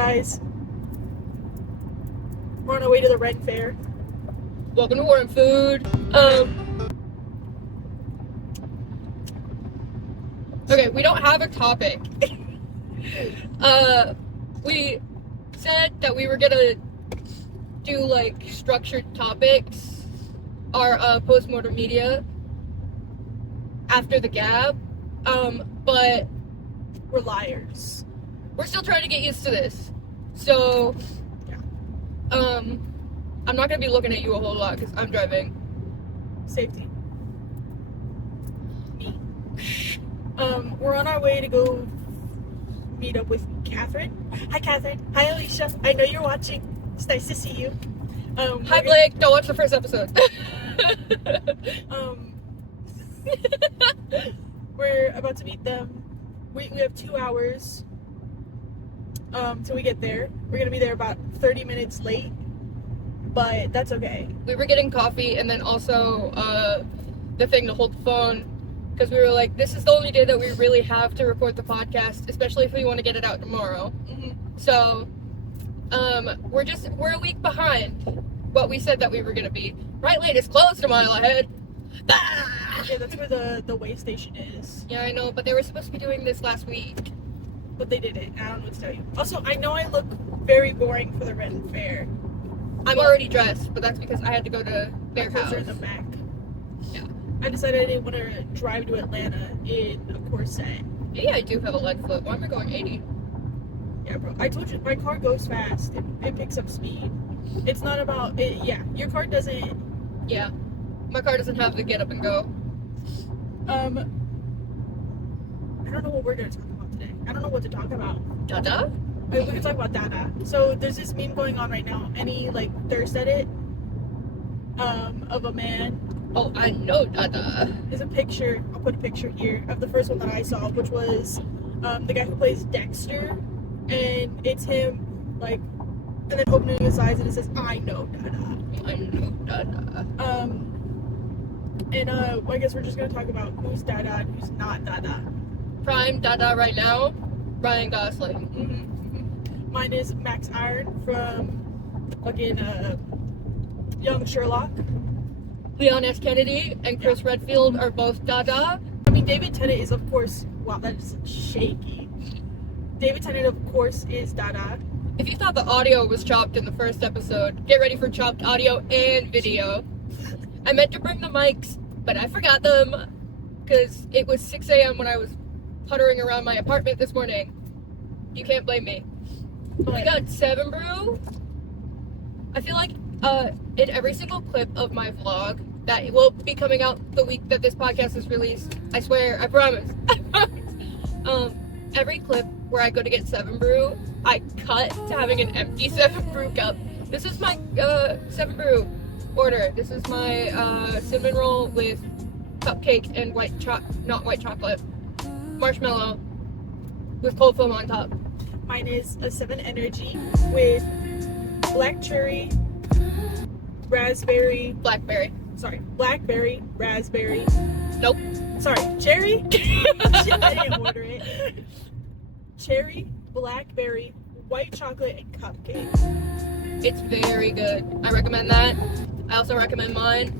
guys. We're on our way to the Ren Fair. Welcome to Warm Food. Okay, we don't have a topic. We said that we were gonna do like structured topics, our post-mortem media after the Gab, but We're liars. we're still trying to get used to this. So, Yeah. I'm not gonna be looking at you a whole lot because I'm driving. Safety. Me. We're on our way to go meet up with Catherine. Hi, Catherine. Hi, Alicia. I know you're watching. It's nice to see you. Hi, Blake. Don't watch the first episode. We're about to meet them. We have 2 hours till we get there. We're gonna be there about 30 minutes late, but that's okay. We were getting coffee and then also the thing to hold the phone because we were like, this is the only day that we really have to record the podcast, especially if we want to get it out tomorrow. Mm-hmm. So we're a week behind what we said that we were gonna be. Right lane is closed a mile ahead. Ah! Yeah, that's where the way station is. Yeah, I know, but they were supposed to be doing this last week. But they didn't. I don't know what to tell you. Also, I know I look very boring for the Ren Fair. I'm already dressed, but that's because I had to go to their Because house. they're in the back. Yeah. I decided I didn't want to drive to Atlanta in a corset. Maybe I do have a lead foot. Why am I going 80? Yeah, bro. I told you, my car goes fast. It picks up speed. It's not about it. Yeah, your car doesn't. Yeah. My car doesn't have the get up and go. I don't know what we're gonna talk about today. I don't know what to talk about. Dada? We can talk about Dada. So there's this meme going on right now. Any like thirst edit of a man. Oh, I know Dada. There's a picture. I'll put a picture here of the first one that I saw, which was the guy who plays Dexter, and it's him like, and then opening his eyes and it says, "I know Dada." I know Dada. And I guess we're just gonna talk about who's Dada and who's not Dada. Prime Dada right now, Ryan Gosling. Mm-hmm. Mine is Max Iron from fucking Young Sherlock. Leon S. Kennedy and Chris Redfield are both Dada. I mean, David Tennant is, of course, wow, that is shaky. David Tennant, of course, is Dada. If you thought the audio was chopped in the first episode, get ready for chopped audio and video. I meant to bring the mics, but I forgot them because it was 6 a.m. when I was puttering around my apartment this morning. You can't blame me. But We got 7 Brew. I feel like in every single clip of my vlog that will be coming out the week that this podcast is released, I swear, I promise. Every clip where I go to get 7 Brew, I cut to having an empty 7 Brew cup. This is my 7 Brew order. This is my cinnamon roll with cupcake and not white chocolate, marshmallow with cold foam on top. mine is a 7 Energy with black cherry, raspberry, Blackberry. blackberry, raspberry. Nope. Sorry, cherry. Shit, I didn't order it. Cherry, blackberry, white chocolate, and cupcake. It's very good. I recommend that. I also recommend mine.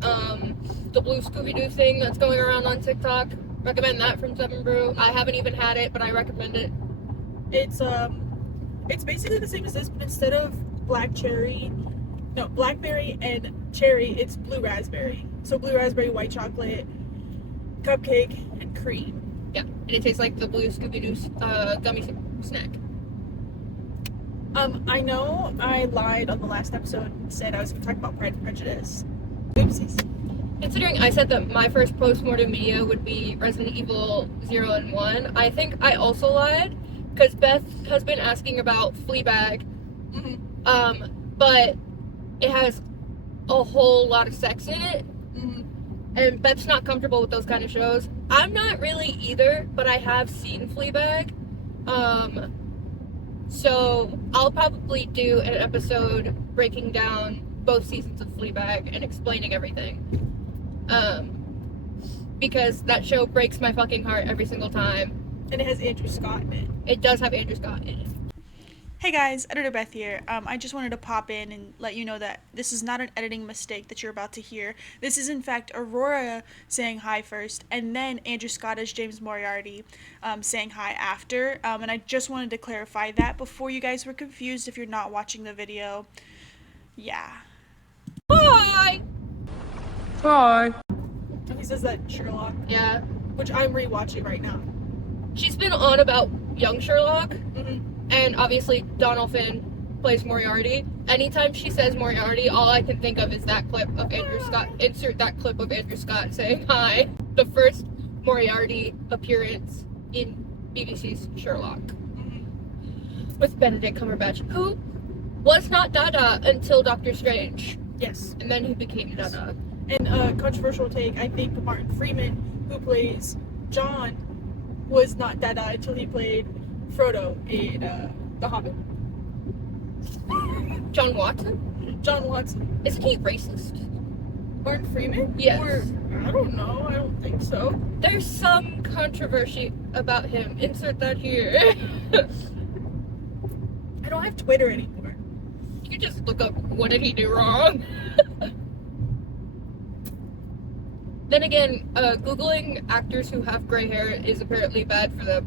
The blue Scooby-Doo thing that's going around on TikTok. Recommend that from 7 Brew. I haven't even had it, but I recommend it. It's basically the same as this, but instead of blackberry and cherry, it's blue raspberry. So blue raspberry, white chocolate, cupcake, and cream. Yeah, and it tastes like the blue Scooby-Doo gummy snack. I know I lied on the last episode and said I was going to talk about Pride and Prejudice. Oopsies. Considering I said that my first post-mortem media would be Resident Evil 0 and 1, I think I also lied because Beth has been asking about Fleabag. Mm-hmm. But it has a whole lot of sex in it, and Beth's not comfortable with those kind of shows. I'm not really either, but I have seen Fleabag. So I'll probably do an episode breaking down both seasons of Fleabag and explaining everything. Because that show breaks my fucking heart every single time. And it has Andrew Scott in it. It does have Andrew Scott in it. Hey guys, Editor Beth here. I just wanted to pop in and let you know that this is not an editing mistake that you're about to hear. This is in fact Aurora saying hi first, and then Andrew Scott as James Moriarty saying hi after. And I just wanted to clarify that before you guys were confused if you're not watching the video. Yeah. Hi! Hi. He says that in Sherlock, Yeah. which I'm rewatching right now. She's been on about young Sherlock, Mm-hmm. and obviously Donald Finn plays Moriarty. Anytime she says Moriarty, all I can think of is that clip of Andrew Scott. Insert that clip of Andrew Scott saying hi. The first Moriarty appearance in BBC's Sherlock. With Benedict Cumberbatch, who was not Dada until Doctor Strange. Yes. And then he became Dada. And controversial take, I think Martin Freeman, who plays John, was not Dada until he played Frodo in The Hobbit. John Watson? John Watson. Isn't he racist? Martin Freeman? Yes. Or, I don't know, I don't think so. There's some controversy about him. Insert that here. I don't have Twitter anymore. You can just look up what did he do wrong. Then again, Googling actors who have gray hair is apparently bad for them,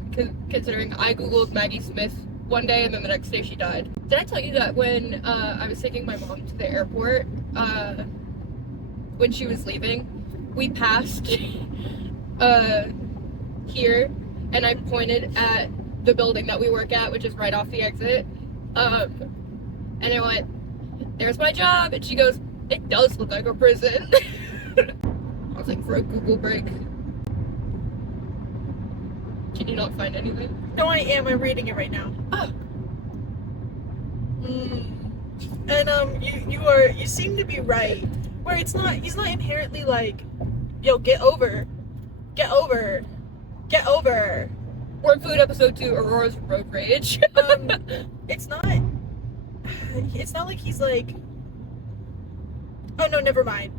considering I Googled Maggie Smith one day and then the next day she died. Did I tell you that when I was taking my mom to the airport, when she was leaving, we passed here, and I pointed at the building that we work at, which is right off the exit, and I went, "There's my job," and she goes, "It does look like a prison." I was like, for a Google break. Can you not find anything? No, I am. I'm reading it right now. Oh. And you seem to be right. Where he's not inherently like, yo, get over. Word Food episode 2, Aurora's Road Rage. It's not like he's like, oh no, never mind.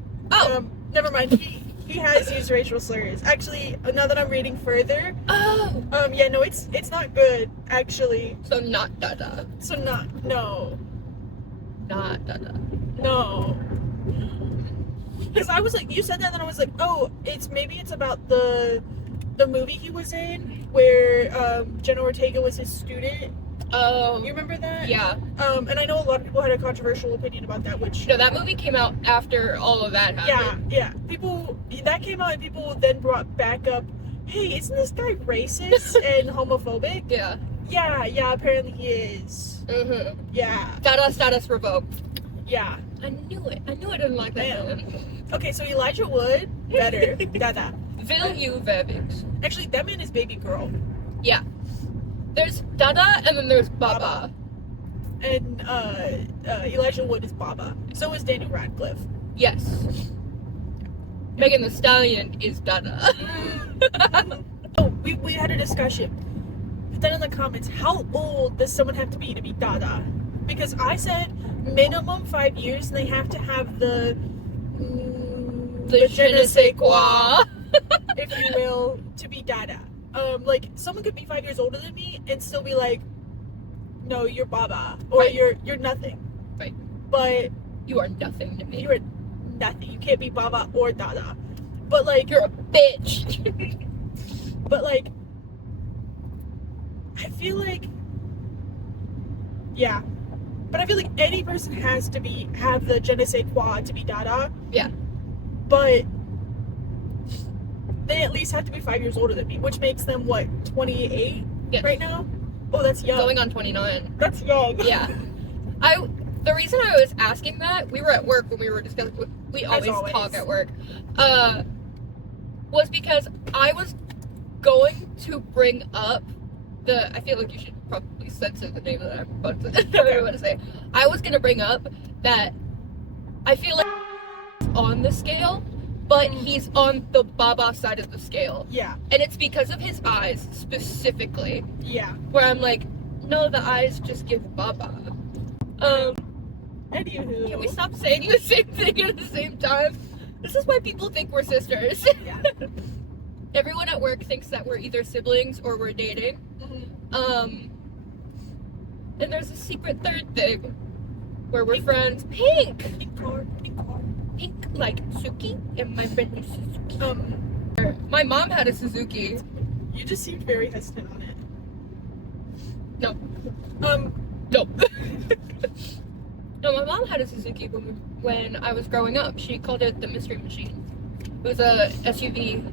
Never mind. He has used racial slurs. Actually, now that I'm reading further, Oh. yeah, no, it's not good, actually. So not Dada. So no. Not Dada. No. Because I was like, you said that, and then I was like, oh, maybe it's about the movie he was in, where Jenna Ortega was his student. Oh. You remember that? Yeah. And I know a lot of people had a controversial opinion about that, which... No, that movie came out after all of that happened. Yeah. That came out, and people then brought back up, hey, isn't this guy racist and homophobic? Yeah. Yeah, apparently he is. Mm-hmm. Yeah. Dada status revoked. Yeah. I knew it. I didn't like that Damn. villain. Okay, so Elijah Wood, better. Dada. Will you Vevix? Actually, that man is baby girl. Yeah. There's Dada and then there's Baba. And Elijah Wood is Baba. So is Daniel Radcliffe. Yes. Megan the Stallion is Dada. Oh, we had a discussion. But then in the comments, how old does someone have to be Dada? Because I said minimum 5 years, and they have to have the je ne sais quoi. if you will, to be Dada. Like, someone could be 5 years older than me and still be like, no, you're Baba, or Right. you're nothing. Right. But You are nothing to me. you're nothing. You can't be Baba or Dada. But like, You're a bitch. but like, I feel like, yeah. But I feel like any person has to have the je ne sais quoi to be Dada. Yeah. But they at least have to be 5 years older than me, which makes them what, 28 Yes. right now? Oh, that's young. Going on 29. That's young. Yeah. The reason I was asking that, we were at work when we were discussing, we always talk at work, was because I was going to bring up I feel like you should probably censor the name of that I'm about to say. I was going to bring up that I feel like he's on the scale, but he's on the Baba side of the scale. Yeah. And it's because of his eyes, specifically. Yeah. Where I'm like, no, the eyes just give Baba. Anywho. Can we stop saying the same thing at the same time? This is why people think we're sisters. Yeah. Everyone at work thinks that we're either siblings or we're dating. Mm-hmm. And there's a secret third thing where we're friends. Pink! Pink car, pink car. Pink like Suki and my friend is Suzuki. My mom had a Suzuki. You just seemed very hesitant on it. No. Um, No. No, my mom had a Suzuki when I was growing up. She called it the Mystery Machine. It was a SUV.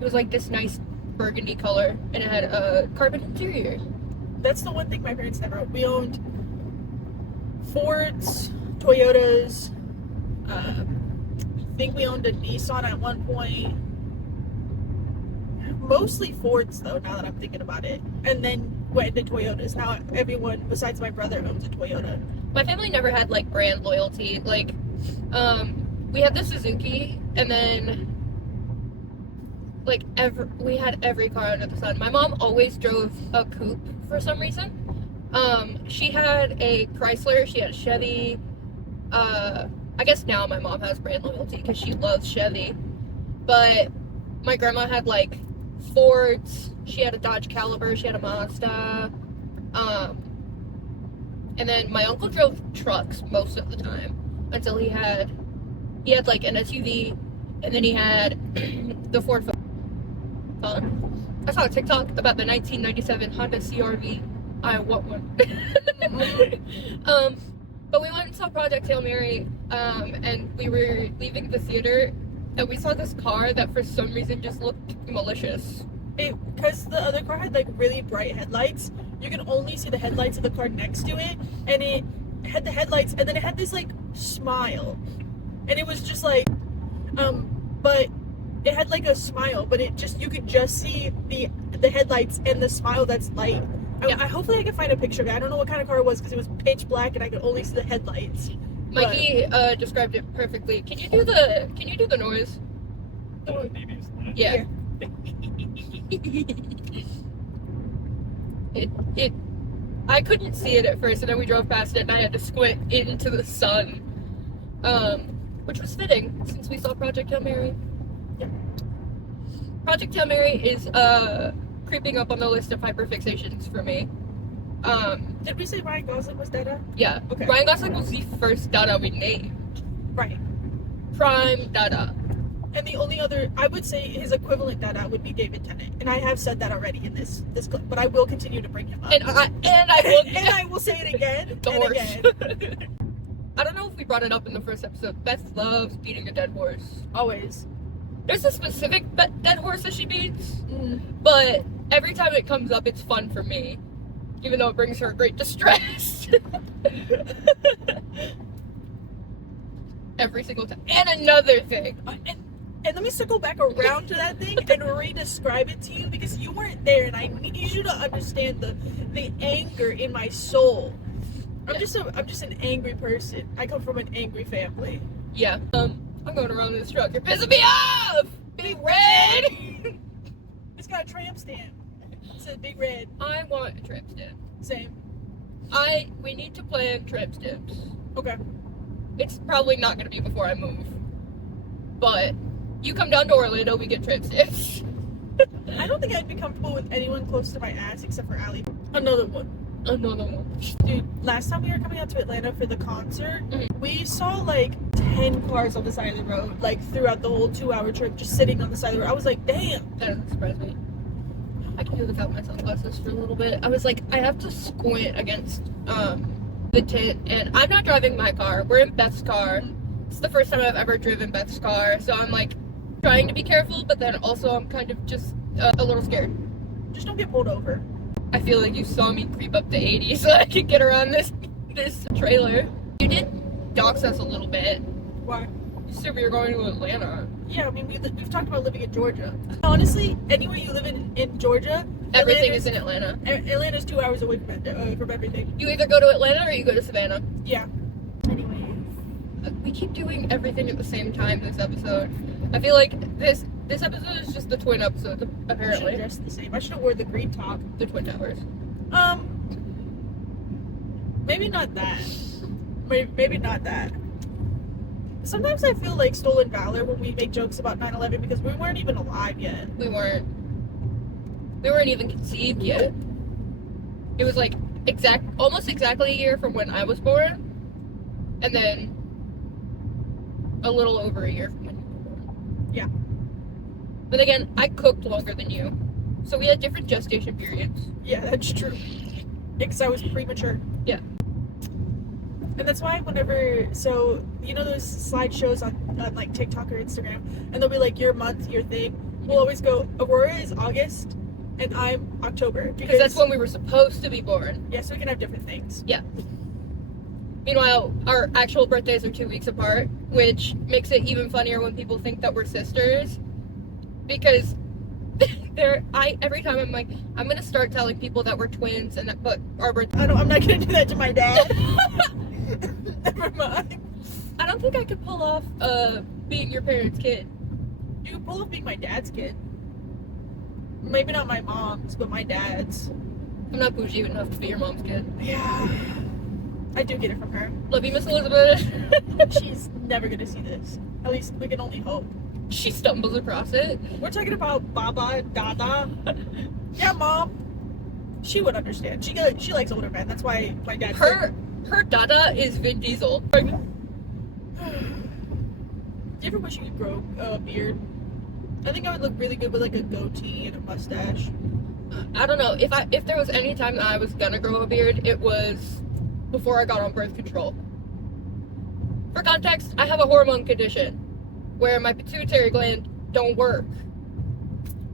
It was like this nice burgundy color, and it had a carbon interior. that's the one thing my parents never owned. We owned Fords, Toyotas. I think we owned a Nissan at one point. Mostly Fords, though, now that I'm thinking about it. And then went into Toyotas. Now everyone besides my brother owns a Toyota. My family never had like brand loyalty. Like, we had the Suzuki, and then like we had every car under the sun. My mom always drove a coupe for some reason. She had a Chrysler. She had a Chevy. I guess now my mom has brand loyalty because she loves Chevy. But my grandma had like Fords. She had a Dodge Caliber. She had a Mazda. And then my uncle drove trucks most of the time until he had like an SUV, and then he had the Ford Focus. I saw a TikTok about the 1997 Honda CR-V. I want one. But we went and saw Project Hail Mary, and we were leaving the theater, and we saw this car that for some reason just looked malicious. Because the other car had like really bright headlights. You can only see the headlights of the car next to it, and it had the headlights, and then it had this like smile, and it was just like, but it had like a smile, but it just, you could just see the headlights and the smile that's light. Yeah. Hopefully I can find a picture of it. I don't know what kind of car it was because it was pitch black and I could only see the headlights. Mikey described it perfectly. Can you do the noise? Yeah. It I couldn't see it at first, and then we drove past it and I had to squint into the sun. Which was fitting since we saw Project Hail Mary. Yeah. Project Hail Mary is creeping up on the list of hyperfixations for me. Did we say Ryan Gosling was Dada? Yeah. Okay. Ryan Gosling was the first Dada we named. Right. Prime Dada. And the only other, I would say his equivalent Dada would be David Tennant. And I have said that already in this clip, but I will continue to bring him up. And I will and I will say it again the and horse. again. I don't know if we brought it up in the first episode. Beth loves beating a dead horse. Always. There's a specific dead horse that she beats, Mm. but every time it comes up, it's fun for me, even though it brings her great distress. Every single time. And another thing. And let me circle back around to that thing and re-describe it to you because you weren't there, and I need you to understand the anger in my soul. I'm just an angry person. I come from an angry family. Yeah. I'm going around this truck. You're pissing me off! Big Red! It's got a tramp stamp. It says Big Red. I want a trip stamp. Same. We need to plan trip stamps. Okay. It's probably not going to be before I move. But you come down to Orlando, we get trip stamps. I don't think I'd be comfortable with anyone close to my ass except for Allie. Another one. Dude, last time we were coming out to Atlanta for the concert, we saw like 10 cars on the side of the road, like throughout the whole 2-hour trip, just sitting on the side of the road. I was like, damn. That doesn't surprise me. I can do without my sunglasses for a little bit. I was like, I have to squint against the tint, and I'm not driving my car. We're in Beth's car. It's the first time I've ever driven Beth's car, so I'm like trying to be careful, but then also I'm kind of just a little scared. Just don't get pulled over. I feel like you saw me creep up to 80 so I could get around this trailer. You did dox us a little bit. Why? You said we were going to Atlanta. Yeah, I mean, we've talked about living in Georgia. Honestly, anywhere you live in Georgia, Everything is in Atlanta. Atlanta's 2 hours away from everything. You either go to Atlanta or you go to Savannah. Yeah. Anyway. We keep doing everything at the same time this episode. I feel like this episode is just the twin episode, I should apparently. dress the same. I should have worn the green top. The Twin Towers. Maybe not that. Maybe not that. Sometimes I feel like stolen valor when we make jokes about 9/11 because we weren't even alive yet. We weren't even conceived yet. It was like almost exactly a year from when I was born, and then a little over a year from when you were born. Yeah. But again, I cooked longer than you, so we had different gestation periods. Yeah, that's true. Because I was premature. Yeah. And that's why whenever, so, you know those slideshows on like TikTok or Instagram, and they'll be like, your month, your thing? We'll always go, Aurora is August, and I'm October. Because that's when we were supposed to be born. Yeah, so we can have different things. Yeah. Meanwhile, our actual birthdays are 2 weeks apart, which makes it even funnier when people think that we're sisters. Because every time I'm like, I'm gonna start telling people that we're twins and that, but our birthday. I'm not gonna do that to my dad. Never mind. I don't think I could pull off being your parents' kid. You can pull off being my dad's kid. Maybe not my mom's, but my dad's. I'm not bougie enough to be your mom's kid. Yeah. I do get it from her. Love you, Miss Elizabeth. She's never gonna see this. At least we can only hope. She stumbles across it. We're talking about Baba, Dada. Yeah, Mom. She would understand. She likes older men. That's why my dad. Her Dada is Vin Diesel. Do you ever wish you could grow a beard? I think I would look really good with like a goatee and a mustache. I don't know. If there was any time that I was gonna grow a beard, it was before I got on birth control. For context, I have a hormone condition where my pituitary gland don't work.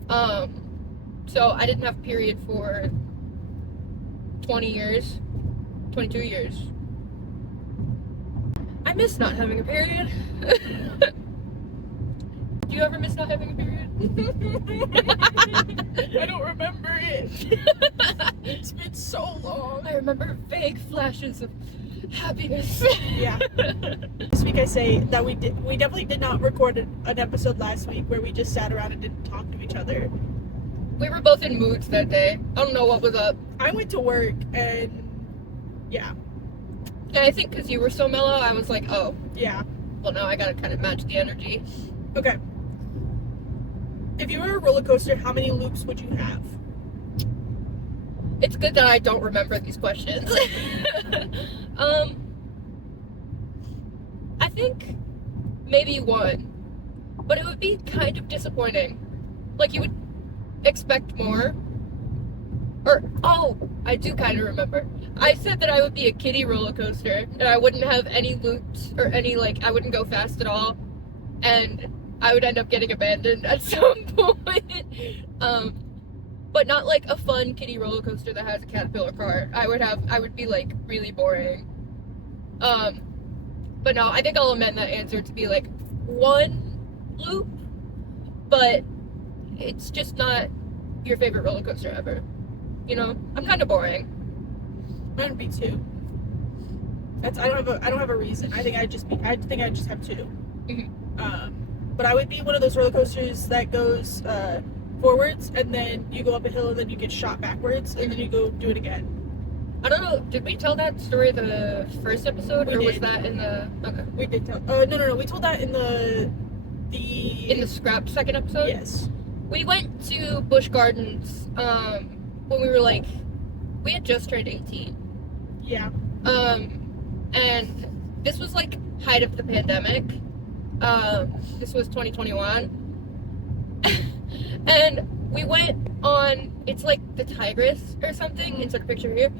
So I didn't have a period for 20 years, 22 years. I miss not having a period. Do you ever miss not having a period? I don't remember it. It's been so long. I remember vague flashes of happiness. Yeah. This week I say that we definitely did not record an episode last week where we just sat around and didn't talk to each other. We were both in moods that day. I don't know what was up. I went to work and yeah. And I think because you were so mellow, I was like, oh, Yeah. well, now I gotta kind of match the energy. Okay. If you were a roller coaster, how many loops would you have? It's good that I don't remember these questions. I think maybe one, but it would be kind of disappointing. Like, you would expect more. Or, oh, I do kind of remember. I said that I would be a kiddie roller coaster, and I wouldn't have any loops, or any, like, I wouldn't go fast at all, and I would end up getting abandoned at some point. But not like a fun kiddie roller coaster that has a caterpillar cart. I would be like really boring. But no, I think I'll amend that answer to be like one loop, but it's just not your favorite roller coaster ever. You know, I'm kind of boring. Mine would be two. I don't have a reason. I think I just have two. Mm-hmm. But I would be one of those roller coasters that goes forwards, and then you go up a hill, and then you get shot backwards, and then you go do it again. I don't know. Did we tell that story the first episode, or was that in the? Okay. We did tell. No. We told that in the scrapped second episode. Yes. We went to Busch Gardens when we were like, we had just turned 18. Yeah. And this was like height of the pandemic. This was 2021. And we went on, it's like the Tigris or something, insert a picture here.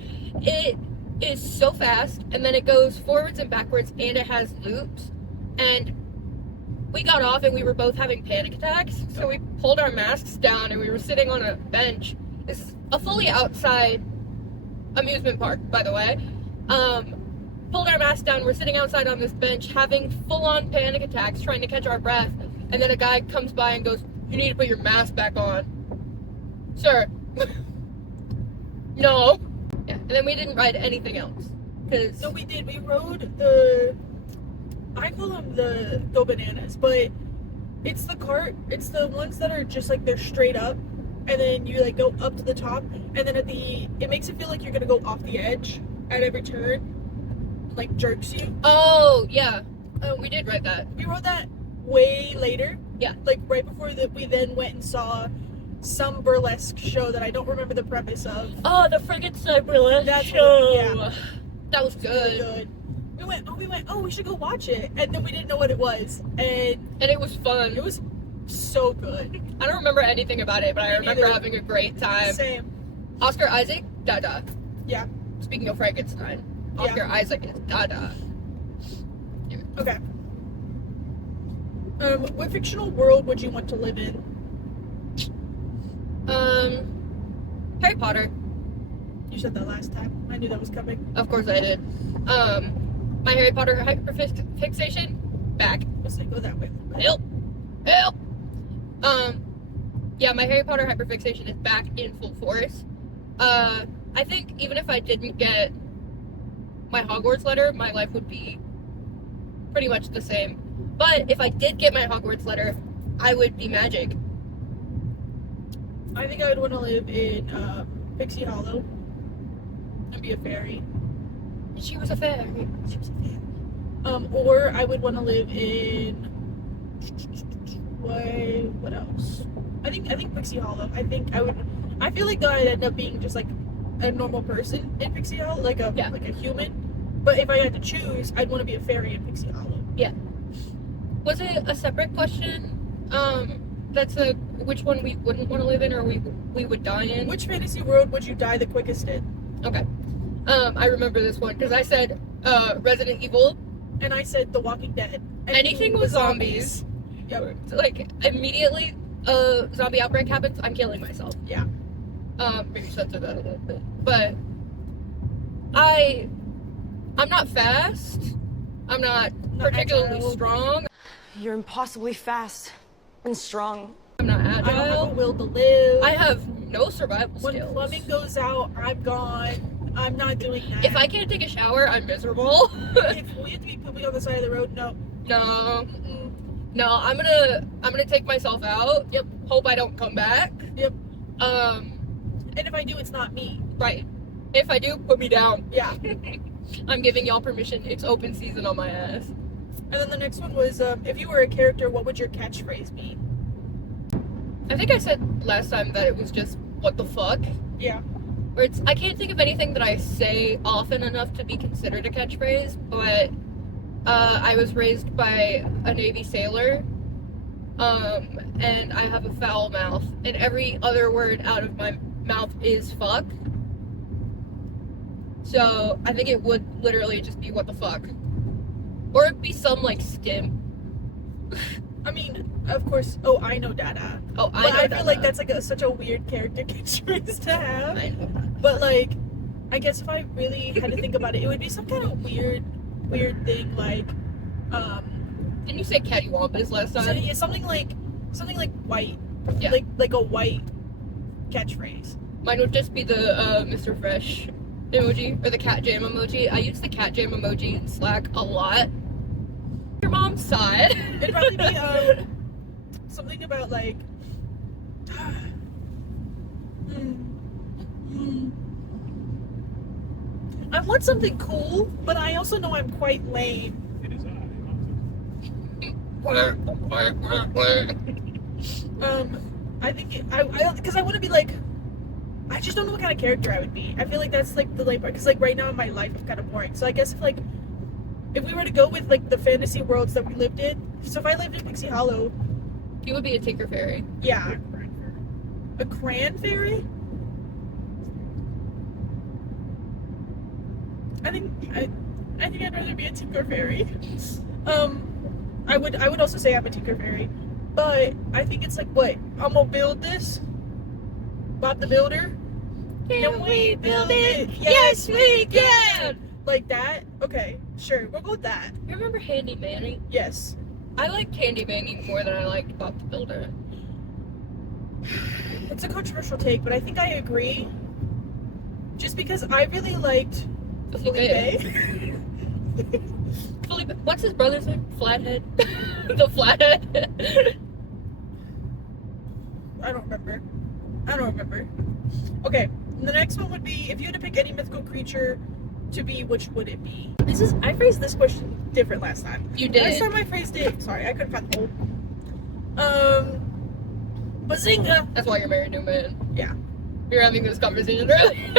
It is so fast, and then it goes forwards and backwards, and it has loops. And we got off, and we were both having panic attacks, so we pulled our masks down, and we were sitting on a bench. This is a fully outside amusement park, by the way. Pulled our masks down, we're sitting outside on this bench, having full-on panic attacks, trying to catch our breath, and then a guy comes by and goes, "You need to put your mask back on." Sir. No. Yeah, and then we didn't ride anything else. No, we did. We rode I call them the Go Bananas, but it's the cart. It's the ones that are just like they're straight up, and then you like go up to the top, and then it makes it feel like you're gonna go off the edge at every turn, like jerks you. Oh, yeah. We did ride that. We rode that way later. Yeah. Like right before we then went and saw some burlesque show that I don't remember the premise of. Oh, the Frankenstein burlesque That's show. yeah. That was Really good. good. We went, we should go watch it. And then we didn't know what it was. And it was fun. it was so good. I don't remember anything about it, but I Me remember neither. having a great time. Same. Oscar Isaac, Dada. Yeah. Speaking of Frankenstein, Yeah. Oscar Isaac is Dada. Okay. What fictional world would you want to live in? Harry Potter. You said that last time. I knew that was coming. Of course I did. My Harry Potter hyperfixation, back. Let's go that way. Help! Yeah, my Harry Potter hyperfixation is back in full force. I think even if I didn't get my Hogwarts letter, my life would be pretty much the same. But if I did get my Hogwarts letter, I would be magic. I think I would want to live in Pixie Hollow and be a fairy. She was a fairy. Or I would want to live in what else? I think Pixie Hollow. I feel like I'd end up being just like a normal person in Pixie Hollow, like a human. But if I had to choose, I'd want to be a fairy in Pixie Hollow. Yeah. Was it a separate question? That's which one we wouldn't want to live in, or we would die in? Which fantasy world would you die the quickest in? Okay. I remember this one because I said Resident Evil. And I said The Walking Dead. Anything with zombies. Yep. Like immediately a zombie outbreak happens, I'm killing myself. Yeah. Maybe censor that a little bit. But I'm not fast. I'm not particularly agile. strong. You're impossibly fast and strong. I'm not I don't have a agile. will to live. I have no survival When skills. plumbing goes out, I'm gone. I'm not doing that. If I can't take a shower, I'm miserable. If we have to be pooping on the side of the road, no. No. Mm-mm. No, I'm gonna take myself out. Yep. Hope I don't come back. Yep. And if I do, it's not me. right. If I do, put me down. Yeah. I'm giving y'all permission. It's open season on my ass. And then the next one was, if you were a character, what would your catchphrase be? I think I said last time that it was just what the fuck. Yeah. Or I can't think of anything that I say often enough to be considered a catchphrase, but I was raised by a Navy sailor, and I have a foul mouth, and every other word out of my mouth is fuck. So I think it would literally just be what the fuck. Or it'd be some like skim. I mean, of course, oh, I know Dada. Oh, But I feel that. like that's like such a weird character catchphrase to have. I know that. But like, I guess if I really had to think about it, it would be some kind of weird thing like, Didn't you say cattywampus last time? something like white. Yeah. Like a white catchphrase. Mine would just be the Mr. Fresh emoji, or the cat jam emoji. I use the cat jam emoji in Slack a lot. Your mom's side. It'd probably be something about like I want something cool, but I also know I'm quite lame. I think I because I want to be like, I just don't know what kind of character I would be. I feel like that's like the lame part, because like right now in my life I'm kind of boring. So I guess if we were to go with like the fantasy worlds that we lived in, so if I lived in Pixie Hollow, You would be a Tinker Fairy. yeah, a crayon fairy. I think I'd rather be a Tinker Fairy. I would also say I'm a Tinker Fairy, but I think it's like, what, I'm gonna build this, Bob the Builder. Can we build it? Yes, we can. Like that? Okay, sure, we'll go with that. You remember Handy Manny? Yes. I liked Handy Manny more than I liked Bob the Builder. It's a controversial take, but I think I agree. Just because I really liked Felipe. Felipe. What's his brother's name? Flathead? The Flathead? I don't remember. Okay, the next one would be, if you had to pick any mythical creature to be, which would it be? I phrased this question different last time. You did? Last time I phrased it, sorry, I couldn't find the hole. Bazinga! That's why you're married to a man. Yeah. We were having this conversation earlier.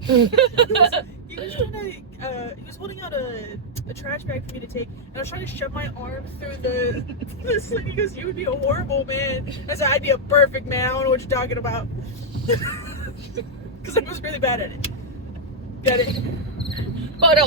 He was trying to, he was holding out a trash bag for me to take, and I was trying to shove my arm through the slit. He goes, "You would be a horrible man." I said, "I'd be a perfect man. I don't know what you're talking about." Because I was really bad at it. Got it? But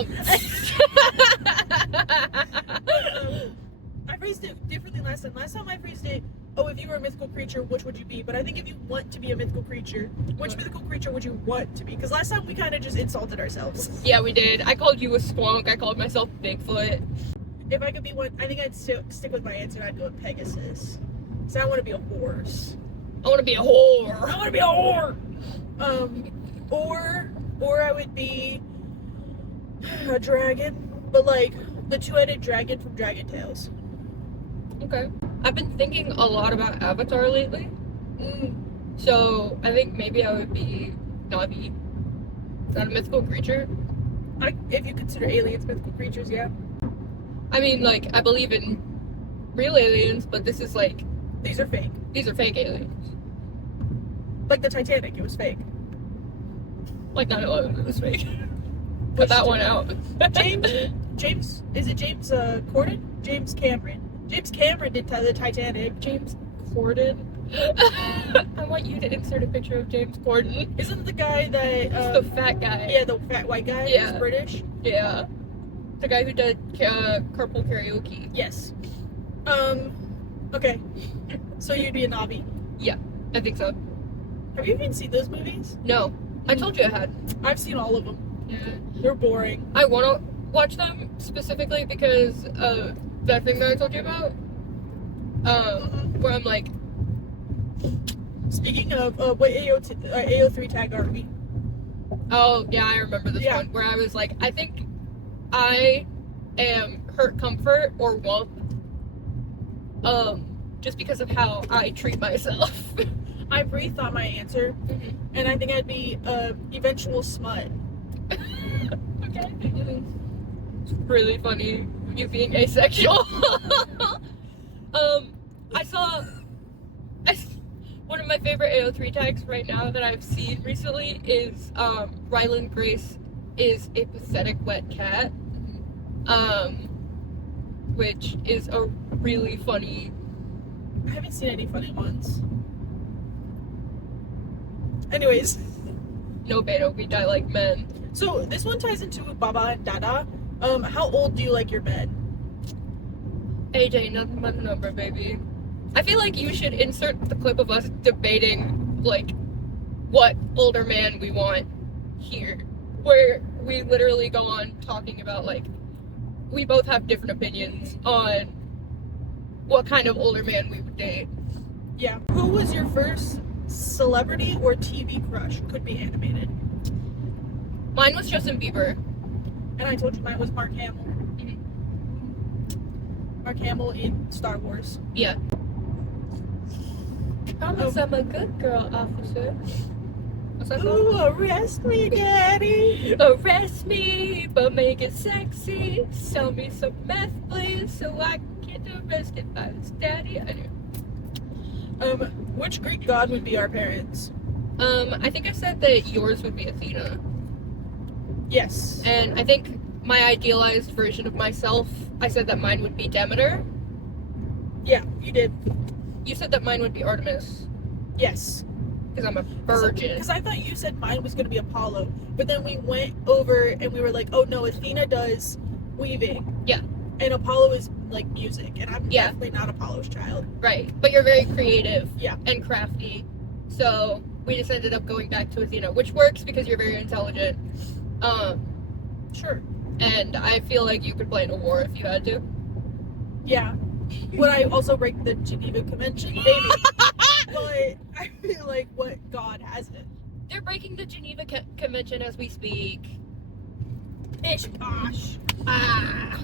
I phrased it differently last time. Last time I phrased it, oh, if you were a mythical creature, which would you be? But I think if you want to be a mythical creature, which mythical creature would you want to be? Because last time we kind of just insulted ourselves. yeah, we did. I called you a squonk. I called myself Bigfoot. If I could be one, I think I'd stick with my answer. I'd go with Pegasus. Because I want to be a horse. I want to be a whore. I want to be a whore! Or I would be a dragon. But like, the two-headed dragon from Dragon Tales. Okay. I've been thinking a lot about Avatar lately. So I think maybe I would be Navi. Is that a mythical creature? If you consider aliens mythical creatures, yeah. I mean, like, I believe in real aliens, but this is like, These are fake. these are fake aliens. Like the Titanic, it was fake. Like 9/11, it was fake. Put that one out. James, is it James Corden? James Cameron. James Cameron did the Titanic. James Corden? I want you to insert a picture of James Corden. Isn't the guy that... It's the fat guy. Yeah, the fat white guy. Yeah. He's British. Yeah. The guy who did Carpool Karaoke. Yes. Okay. So you'd be a Navi. Yeah, I think so. Have you even seen those movies? No. I told you I had. I've seen all of them. Yeah. They're boring. I want to watch them specifically because of that thing that I told you about. Where I'm like, Speaking of, what AO3 tag are we? oh, yeah, I remember this Yeah. one. Where I was like, I think I am hurt comfort or wump. Just because of how I treat myself. I rethought my answer, and I think I'd be eventual smut. Okay. It's really funny, you being asexual. I saw one of my favorite AO3 tags right now that I've seen recently is Ryland Grace is a pathetic wet cat. Which is a really funny. I haven't seen any funny ones. Anyways, No beta, we die like men. so this one ties into Baba and Dada. How old do you like your bed? AJ, nothing but a number, baby. I feel like you should insert the clip of us debating, like, what older man we want here. Where we literally go on talking about, like, we both have different opinions on what kind of older man we would date. Yeah. Who was your first celebrity or TV crush? Could be animated. Mine was Justin Bieber. And I told you mine was Mark Hamill. Mark Hamill in Star Wars. Yeah. Promise I'm a good girl, officer. What's that Ooh, arrest me, daddy. Arrest me, but make it sexy. Sell me some meth, please, so I can get arrested by this daddy. I know. Which Greek god would be our parents? I think I said that yours would be Athena. Yes. And I think my idealized version of myself, I said that mine would be Demeter. Yeah, you did. You said that mine would be Artemis, Yes. because I'm a virgin. Because I thought you said mine was going to be Apollo. But then we went over and we were like, oh no, Athena does weaving. Yeah. And Apollo is like music. And I'm Yeah. definitely not Apollo's child. Right, but you're very creative Yeah. and crafty. So we just ended up going back to Athena, which works because you're very intelligent. Sure. And I feel like you could play in a war if you had to. Yeah. Would I also break the Geneva Convention? Maybe. But I feel like what god hasn't? They're breaking the Geneva Convention as we speak. Ish gosh. Ah.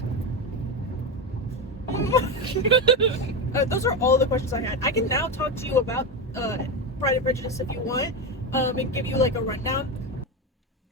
Those are all the questions I had. I can now talk to you about Pride and Prejudice if you want, and give you like a rundown.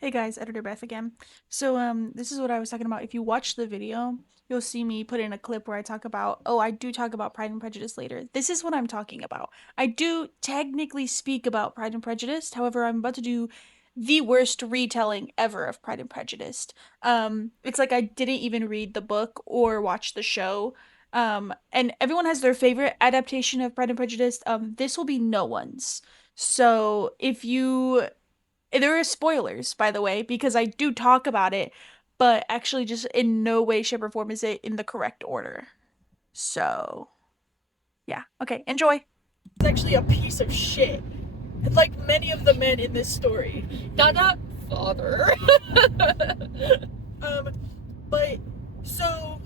Hey guys, Editor Beth again. So this is what I was talking about. If you watch the video, you'll see me put in a clip where I talk about, oh, I do talk about Pride and Prejudice later. This is what I'm talking about. I do technically speak about Pride and Prejudice. However, I'm about to do the worst retelling ever of Pride and Prejudice. It's like I didn't even read the book or watch the show. And everyone has their favorite adaptation of Pride and Prejudice. This will be no one's. So if you there are spoilers, by the way, because I do talk about it, but actually just in no way, shape, or form is it in the correct order. So, yeah. Okay, enjoy. It's actually a piece of shit. Like many of the men in this story. Dada father. But, so,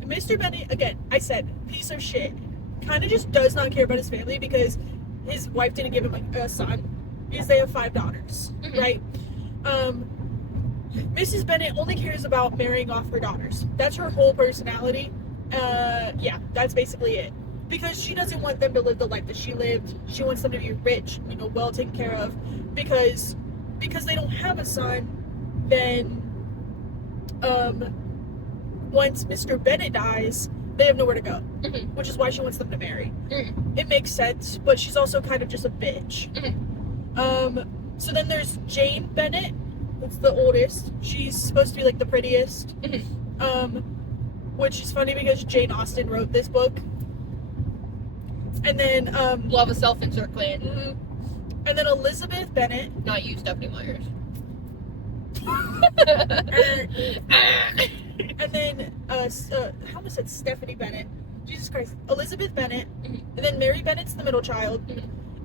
Mr. Bennet, again, I said, piece of shit, kind of just does not care about his family because his wife didn't give him a son. Because they have 5 daughters, right? Mrs. Bennet only cares about marrying off her daughters. That's her whole personality. Yeah, that's basically it. Because she doesn't want them to live the life that she lived. She wants them to be rich, well taken care of. Because they don't have a son, then once Mr. Bennet dies, they have nowhere to go. Which is why she wants them to marry. It makes sense, but she's also kind of just a bitch. So then there's Jane Bennet. That's the oldest. She's supposed to be like the prettiest. Which is funny because Jane Austen wrote this book. And then Love a self-insert clan. And then Elizabeth Bennet. Not you, Stephanie Myers. And then I almost said Stephanie Bennet. Jesus Christ. Elizabeth Bennet. And then Mary Bennet's the middle child.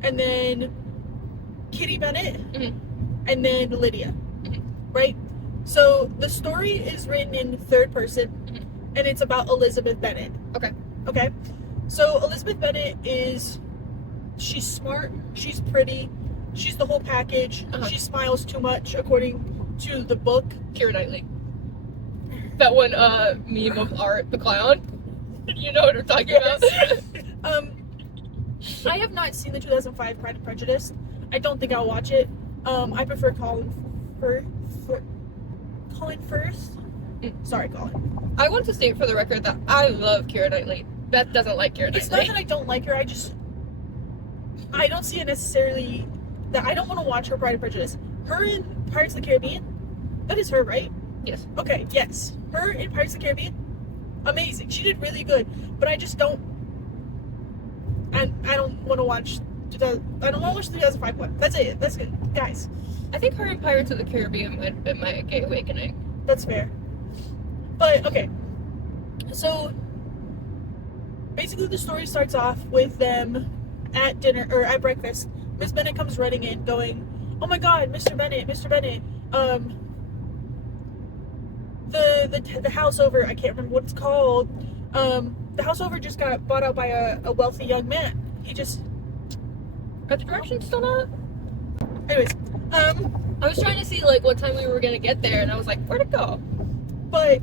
And then Kitty Bennet, and then Lydia, right? So the story is written in third person, and it's about Elizabeth Bennet. Okay. So Elizabeth Bennet she's smart, she's pretty, she's the whole package. She smiles too much, according to the book. Keira Knightley. That one meme of Art the Clown. You know what I'm talking about? I have not seen the 2005 Pride and Prejudice. I don't think I'll watch it. I prefer Colin Firth. Sorry, Colin. I want to state for the record that I love Keira Knightley. Beth doesn't like Keira Knightley. It's not that I don't like her, I don't see it necessarily that I don't want to watch her Pride and Prejudice. Her in Pirates of the Caribbean, that is her, right? Yes. Okay, yes. Her in Pirates of the Caribbean, amazing. She did really good, but I just don't, I don't want to watch I don't want to watch the 2005 one. That's it. That's good. Guys. I think her in Pirates of the Caribbean might have been my gay awakening. That's fair. But, okay. So, basically the story starts off with them at dinner, or at breakfast. Miss Bennet comes running in going, oh my god, Mr. Bennet, the house over, I can't remember what it's called, the house over just got bought out by a wealthy young man. He just... Are the directions still not? Anyways, I was trying to see, like, what time we were gonna get there, and I was like, where'd it go? But,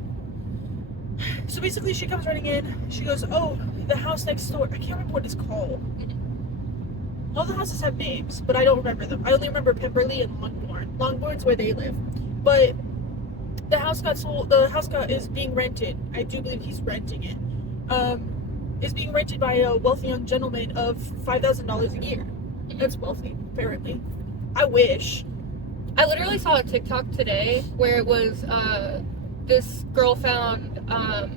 so basically she comes running in, she goes, oh, the house next door, I can't remember what it's called. All the houses have names, but I don't remember them. I only remember Pemberley and Longbourn. Longbourn's where they live. But the house got sold, is being rented. I do believe he's renting it. Is being rented by a wealthy young gentleman of $5,000 a year. That's wealthy, apparently. I wish. I literally saw a TikTok today where it was, this girl found, a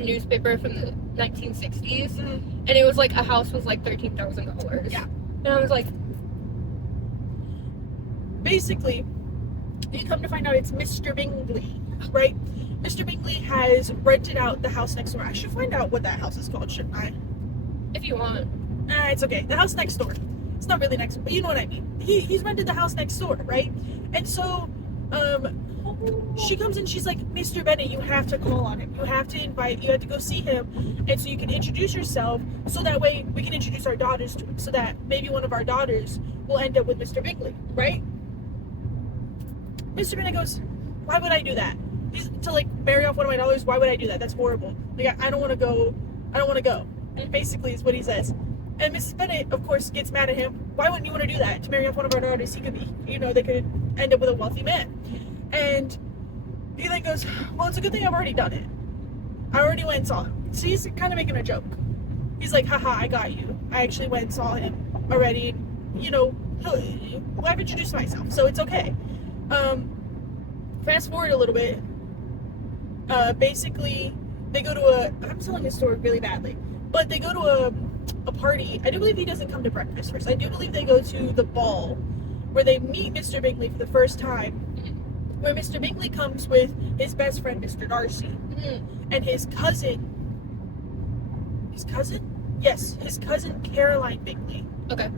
newspaper from the 1960s, and it was like, a house was like $13,000. Yeah. And I was like... Basically, you come to find out it's Mr. Bingley, right? Mr. Bingley has rented out the house next door. I should find out what that house is called, shouldn't I? If you want. It's okay. The house next door. It's not really next door, but you know what I mean. He's rented the house next door, right? And so, she comes in, she's like, Mr. Bennet, you have to call on him. You have to go see him. And so you can introduce yourself, so that way we can introduce our daughters to him, so that maybe one of our daughters will end up with Mr. Bingley, right? Mr. Bennet goes, why would I do that? To like marry off one of my daughters, why would I do that? That's horrible. Like, I don't want to go. Basically is what he says. And Mrs. Bennet, of course, gets mad at him. Why wouldn't you want to do that? To marry off one of our daughters, he could be, they could end up with a wealthy man. And he then goes, well, it's a good thing I've already done it. I already went and saw him. So he's kind of making a joke. He's like, haha, I got you. I actually went and saw him already. I've introduced myself, so it's okay. Fast forward a little bit. Basically, they go to I'm telling this story really badly, but they go to a party. I do believe he doesn't come to breakfast first. I do believe they go to the ball where they meet Mr. Bingley for the first time, where Mr. Bingley comes with his best friend, Mr. Darcy, and his cousin, Caroline Bingley. Okay.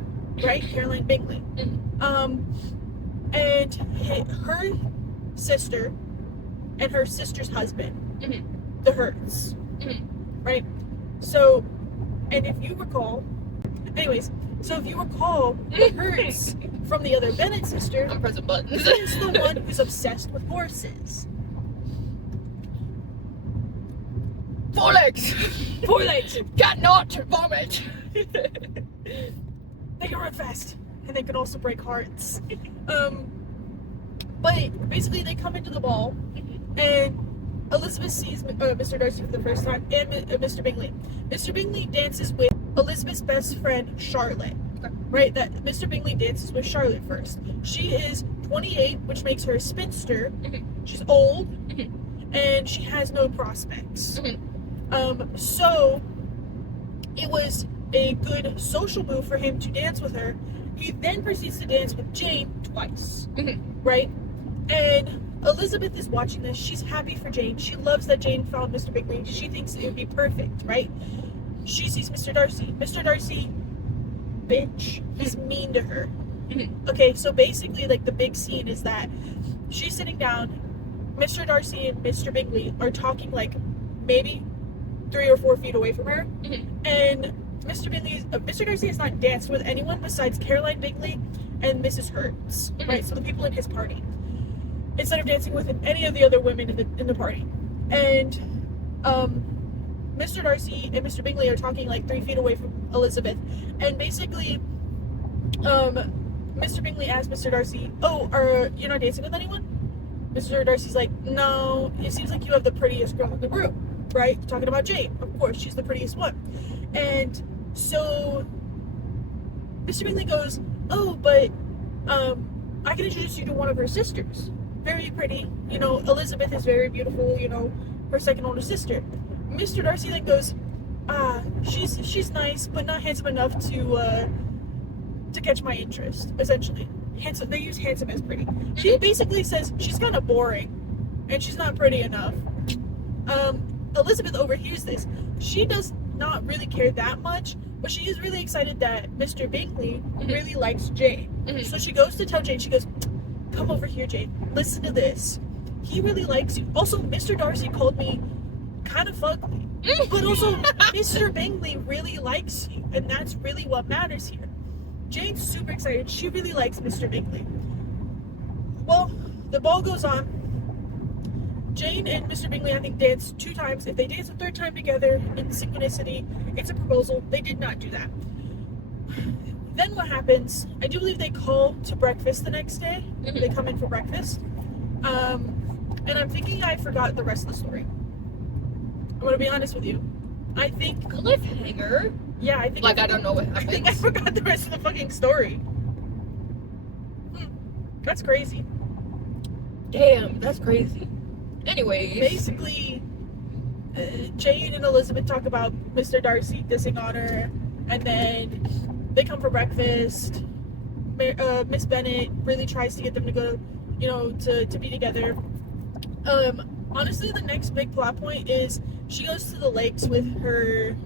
Right? Caroline Bingley. And her sister and her sister's husband, the Hurts. Right? So, and if you recall, the Hurts from the other Bennet sister, I'm pressing buttons. is the one who's obsessed with horses. Four legs cannot vomit. They can run fast, and they can also break hearts. But basically, they come into the ball, and Elizabeth sees Mr. Darcy for the first time, and Mr. Bingley. Mr. Bingley dances with Elizabeth's best friend, Charlotte. Okay. Right? That Mr. Bingley dances with Charlotte first. She is 28, which makes her a spinster. She's old, and she has no prospects. So it was a good social move for him to dance with her. He then proceeds to dance with Jane twice, right? And Elizabeth is watching this. She's happy for Jane. She loves that Jane found Mr. Bingley. She thinks it would be perfect, right? She sees Mr. Darcy. Mr. Darcy, bitch. He's mean to her. Okay, so basically, like, the big scene is that she's sitting down. Mr. Darcy and Mr. Bingley are talking, like, maybe 3 or 4 feet away from her. And Mr. Darcy has not danced with anyone besides Caroline Bingley and Mrs. Hurts, right? So the people in his party, instead of dancing with any of the other women in the party. And Mr. Darcy and Mr. Bingley are talking like 3 feet away from Elizabeth, and basically Mr. Bingley asks Mr. Darcy, you're not dancing with anyone? Mr. Darcy's like, no, it seems like you have the prettiest girl in the room, right? Talking about Jane, of course, she's the prettiest one. And so Mr. Bingley goes, but I can introduce you to one of her sisters. Very pretty, Elizabeth is very beautiful, her second older sister. Mr. Darcy then goes, she's nice, but not handsome enough to catch my interest, essentially. Handsome, they use handsome as pretty. She basically says she's kind of boring, and she's not pretty enough. Elizabeth overhears this. She does not really care that much, but she is really excited that Mr. Bingley really likes Jane. So she goes to tell Jane, she goes, come over here, Jane, listen to this. He really likes you. Also, Mr. Darcy called me kind of fugly, but also Mr. Bingley really likes you, and that's really what matters here. Jane's super excited. She really likes Mr. Bingley. Well, the ball goes on. Jane and Mr. Bingley, I think, dance 2 times. If they dance a 3rd time together in synchronicity, it's a proposal. They did not do that. Then what happens, I do believe they call to breakfast the next day. They come in for breakfast. And I'm thinking I forgot the rest of the story. I'm going to be honest with you. I think... Cliffhanger? Yeah, I think... I don't know what happens. I think I forgot the rest of the fucking story. That's crazy. Damn, that's crazy. Anyways. Basically, Jane and Elizabeth talk about Mr. Darcy dissing on her, and then they come for breakfast. Miss Bennet really tries to get them to go, to be together. Honestly, the next big plot point is she goes to the lakes with her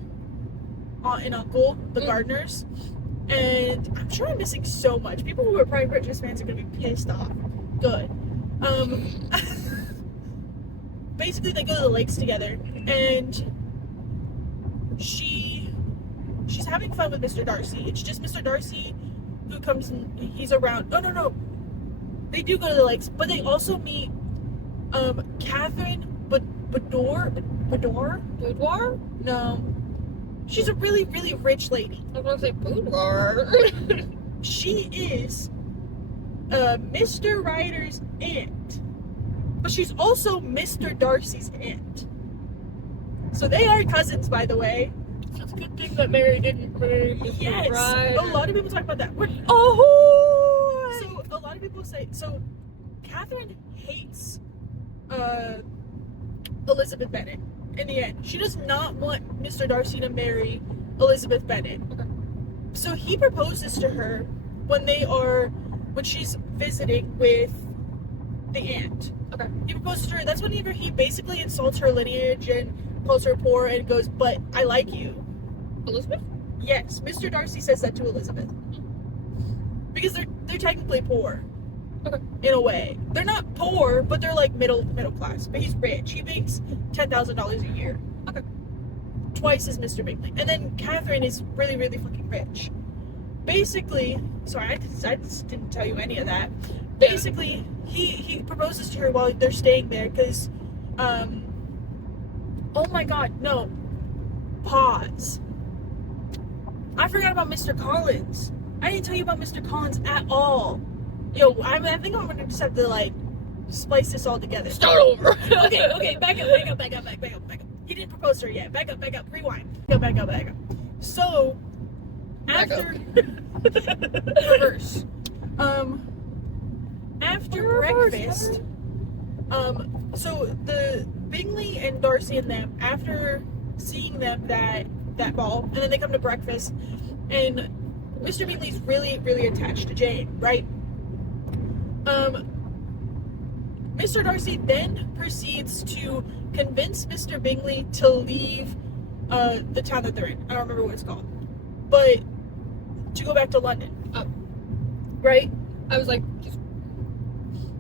aunt and uncle, the Gardners, and I'm sure I'm missing so much. People who are Pride and Prejudice fans are gonna be pissed off. Good. Basically, they go to the lakes together, and she's having fun with Mr. Darcy. It's just Mr. Darcy who comes and he's around. No. They do go to the lakes, but they also meet Catherine Boudoir? Boudoir? No. She's a really, really rich lady. I was gonna say boudoir. She is Mr. Ryder's aunt, but she's also Mr. Darcy's aunt. So they are cousins, by the way. So it's a good thing that Mary didn't marry Mr. Yes, Ryder. a lot of people talk about that. Oh. So a lot of people say so. Catherine hates Elizabeth Bennet. In the end, she does not want Mr. Darcy to marry Elizabeth Bennet. Okay. So he proposes to her when she's visiting with the aunt. Okay. He proposes to her. That's whenever he basically insults her lineage and calls her poor and goes, "But I like you." Elizabeth? Yes, Mr. Darcy says that to Elizabeth because they're technically poor. Okay. In a way, they're not poor, but they're like middle class. But he's rich. He makes $10,000 a year. Okay. Twice as Mr. Bingley. And then Catherine is really, really fucking rich. Basically, sorry, I just didn't tell you any of that. Basically, he proposes to her while they're staying there because, oh my God, no, pause. I forgot about Mr. Collins. I didn't tell you about Mr. Collins at all. Yo, I think I'm gonna just have to like splice this all together. Start over. Okay, back up. He didn't propose to her yet. Back up, rewind. Back up. So, Back after reverse. After breakfast, so the Bingley and Darcy and them, after seeing them that ball, and then they come to breakfast, and Mr. Bingley's really, really attached to Jane, right? Mr. Darcy then proceeds to convince Mr. Bingley to leave the town that they're in. I don't remember what it's called. But to go back to London. Oh. Right? I was like, just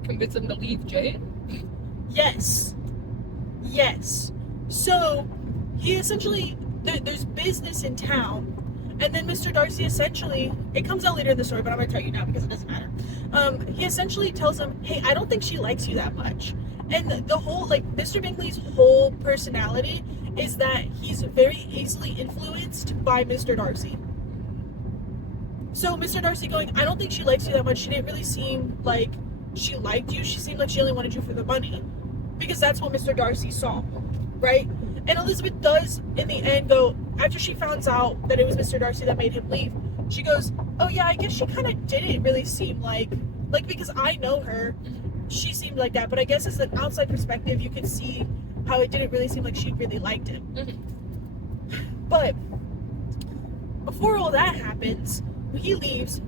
convince him to leave Jane? Yes. So, he essentially, there's business in town. And then Mr. Darcy essentially, it comes out later in the story, but I'm going to tell you now because it doesn't matter. He essentially tells him, hey, I don't think she likes you that much. And the whole, like, Mr. Bingley's whole personality is that he's very easily influenced by Mr. Darcy. So Mr. Darcy going, I don't think she likes you that much. She didn't really seem like she liked you. She seemed like she only wanted you for the money. Because that's what Mr. Darcy saw, right? And Elizabeth does, in the end, go, after she finds out that it was Mr. Darcy that made him leave, she goes, oh yeah, I guess she kind of didn't really seem like, because I know her, she seemed like that, but I guess as an outside perspective, you could see how it didn't really seem like she really liked him. Mm-hmm. But, before all that happens, when he leaves,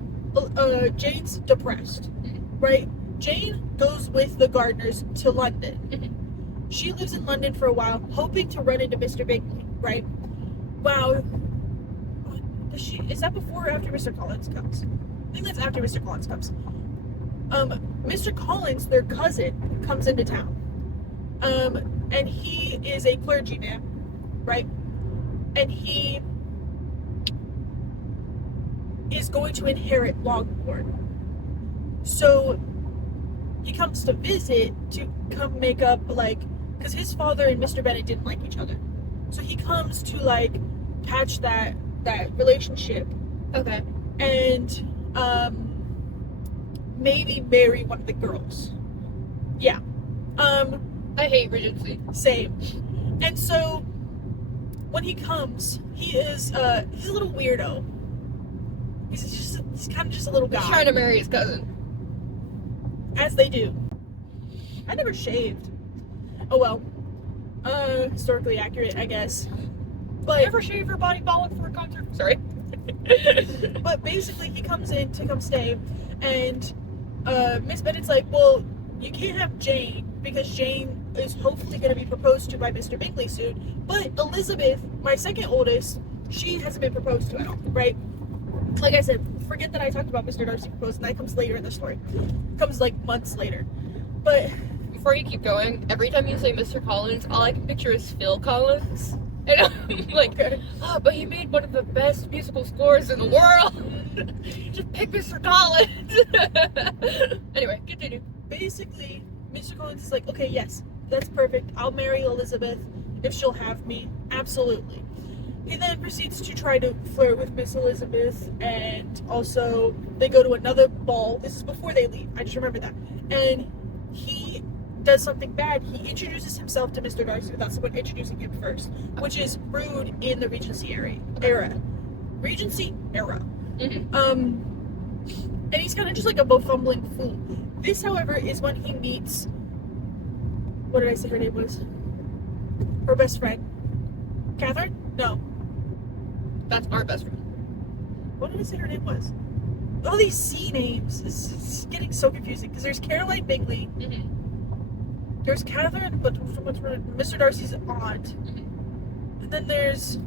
Jane's depressed, right? Jane goes with the Gardners to London. Mm-hmm. She lives in London for a while, hoping to run into Mr. Bingley, right? Wow. Is that before or after Mr. Collins comes? I think that's after Mr. Collins comes. Mr. Collins, their cousin, comes into town. And he is a clergyman, right? And he is going to inherit Longbourn. So he comes to visit to come make up, like, because his father and Mr. Bennet didn't like each other. So he comes to, like, patch that relationship. Okay. And, maybe marry one of the girls. Yeah. I hate Regency. Same. And so, when he comes, he's a little weirdo. He's kind of just a little guy. He's trying to marry his cousin. As they do. I never shaved. Oh well. Historically accurate, I guess. But Ever shave your body bollock for a concert? Sorry. but basically he comes in to come stay, and Miss Bennet's like, well, you can't have Jane because Jane is hopefully going to be proposed to by Mr. Bingley soon. But Elizabeth, my second oldest, she hasn't been proposed to at all, right? Like I said, forget that I talked about Mr. Darcy proposing. That comes later in the story. Comes like months later. But before you keep going, every time you say Mr. Collins, all I can picture is Phil Collins. And I'm like, oh, but he made one of the best musical scores in the world. Just pick Mr. Collins. Anyway, continue. basically, Mr. Collins is like, okay, yes, that's perfect. I'll marry Elizabeth if she'll have me. Absolutely. He then proceeds to try to flirt with Miss Elizabeth, and also they go to another ball. This is before they leave. I just remember that. And he does something bad. He introduces himself to Mr. Darcy without someone introducing him first, which is rude in the Regency era. Regency era. Mm-hmm. And he's kind of just like a bumbling fool. This, however, is when he meets. What did I say her name was? Her best friend. Catherine? No. That's our best friend. What did I say her name was? All these C names. It's getting so confusing because there's Caroline Bingley. Mm-hmm. There's Catherine, but Mr. Darcy's aunt. Mm-hmm. And then there's.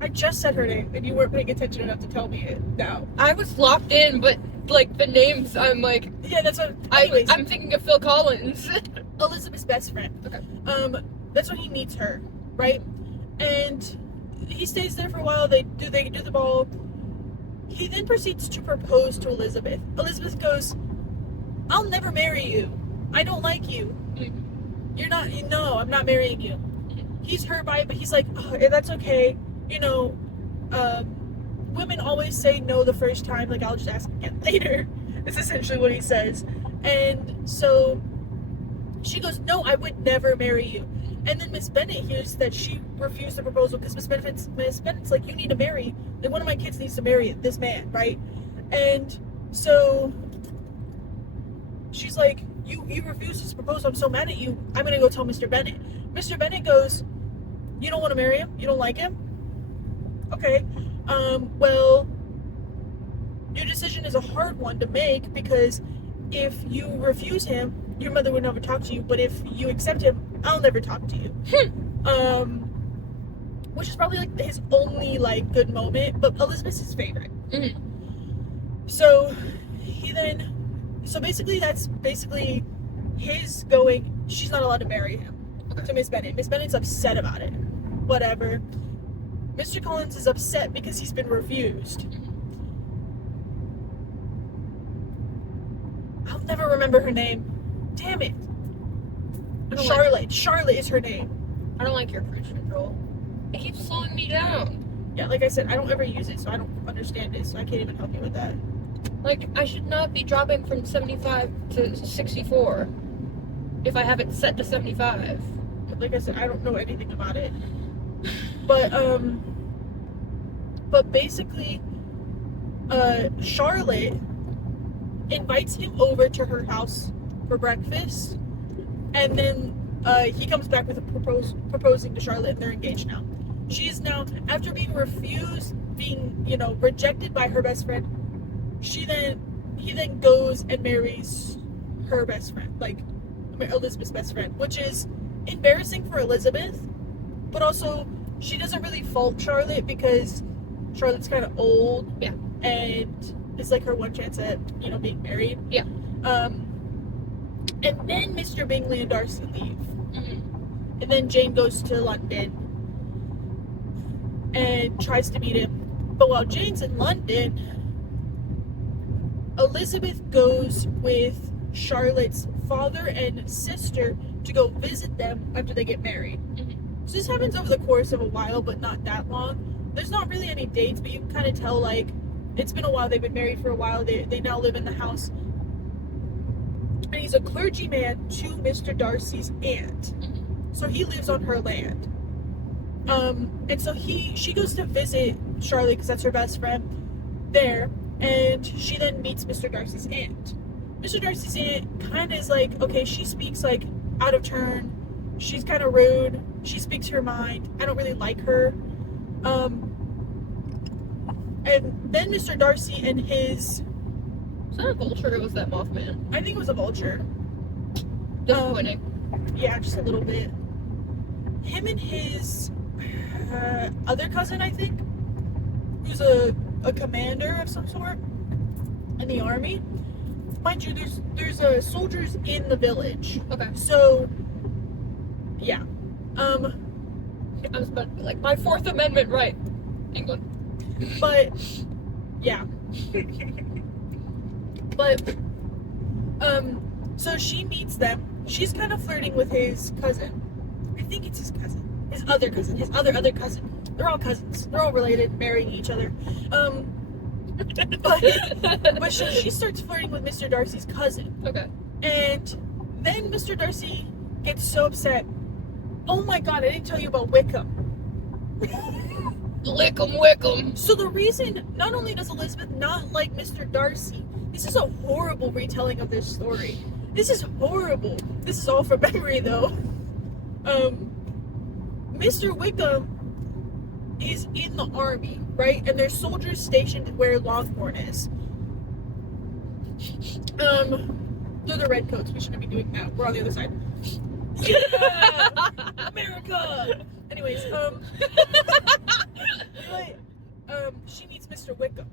I just said her name, and you weren't paying attention enough to tell me it now. I was locked in, but like the names, I'm like, Yeah, that's what. Anyways, I'm thinking of Phil Collins. Elizabeth's best friend. Okay. That's when he meets her, right? And he stays there for a while. They do the ball. He then proceeds to propose to Elizabeth. Elizabeth goes, "I'll never marry you. I don't like you. You're not. No, I'm not marrying you." He's hurt by it, but he's like, "Oh, that's okay. You know, women always say no the first time. Like, I'll just ask again later." It's essentially what he says. And so she goes, "No, I would never marry you." And then Miss Bennet hears that she refused the proposal because Miss Bennet's like, "You need to marry. Like, one of my kids needs to marry this man, right?" And so she's like, "You refused this proposal. I'm so mad at you. I'm gonna go tell Mr. Bennet." Mr. Bennet goes, "You don't want to marry him? You don't like him? Okay. Well, your decision is a hard one to make because if you refuse him, your mother would never talk to you. But if you accept him, I'll never talk to you." Which is probably like his only like good moment, but Elizabeth's his favorite. Mm-hmm. So basically that's basically his going. She's not allowed to marry him to Miss Bennet. Miss Bennet's upset about it. Whatever. Mr. Collins is upset because he's been refused. I'll never remember her name. Damn it. Charlotte. Charlotte is her name. I don't like your cruise control. It keeps slowing me down. Yeah, like I said, I don't ever use it, so I don't understand it, so I can't even help you with that. Like, I should not be dropping from 75 to 64 if I have it set to 75. Like I said, I don't know anything about it. But basically, Charlotte invites him over to her house for breakfast, and then he comes back with a proposing to Charlotte, and they're engaged now. She is now, after being rejected by her best friend, he then goes and marries her best friend, like Elizabeth's best friend, which is embarrassing for Elizabeth, but also she doesn't really fault Charlotte because Charlotte's kind of old, yeah, and it's like her one chance at being married, yeah. And then Mr. Bingley and Darcy leave, Mm-hmm. and then Jane goes to London and tries to meet him, but while Jane's in London, Elizabeth goes with Charlotte's father and sister to go visit them after they get married. Mm-hmm. So this happens over the course of a while, but not that long. There's not really any dates, but you can kind of tell, like, it's been a while. They've been married for a while. They now live in the house. And he's a clergyman to Mr. Darcy's aunt. Mm-hmm. So he lives on her land. And so she goes to visit Charlotte, because that's her best friend, there. And she then meets Mr. Darcy's aunt. Mr. Darcy's aunt kind of is like, okay, she speaks like out of turn. She's kind of rude. She speaks her mind. I don't really like her. And then Mr. Darcy and his... Was that a vulture or was that Mothman? I think it was a vulture. Disappointing. Yeah, just a little bit. Him and his other cousin, I think, who's a commander of some sort in the army. Mind you, there's soldiers in the village. Okay. So, yeah. I was about to be like, my Fourth Amendment right. England. But, yeah. But, so she meets them. She's kind of flirting with his cousin. I think it's his cousin. His other cousin. His other cousin. They're all cousins. They're all related, marrying each other. But she starts flirting with Mr. Darcy's cousin. Okay. And then Mr. Darcy gets so upset. Oh my god, I didn't tell you about Wickham. Wickham. So the reason, not only does Elizabeth not like Mr. Darcy, this is a horrible retelling of this story. This is horrible. This is all from memory though. Mr. Wickham is in the army, right? And there's soldiers stationed where Longbourn is. They're the redcoats. We shouldn't be doing that. We're on the other side. Yeah! America! Anyways, but, she meets Mr. Wickham.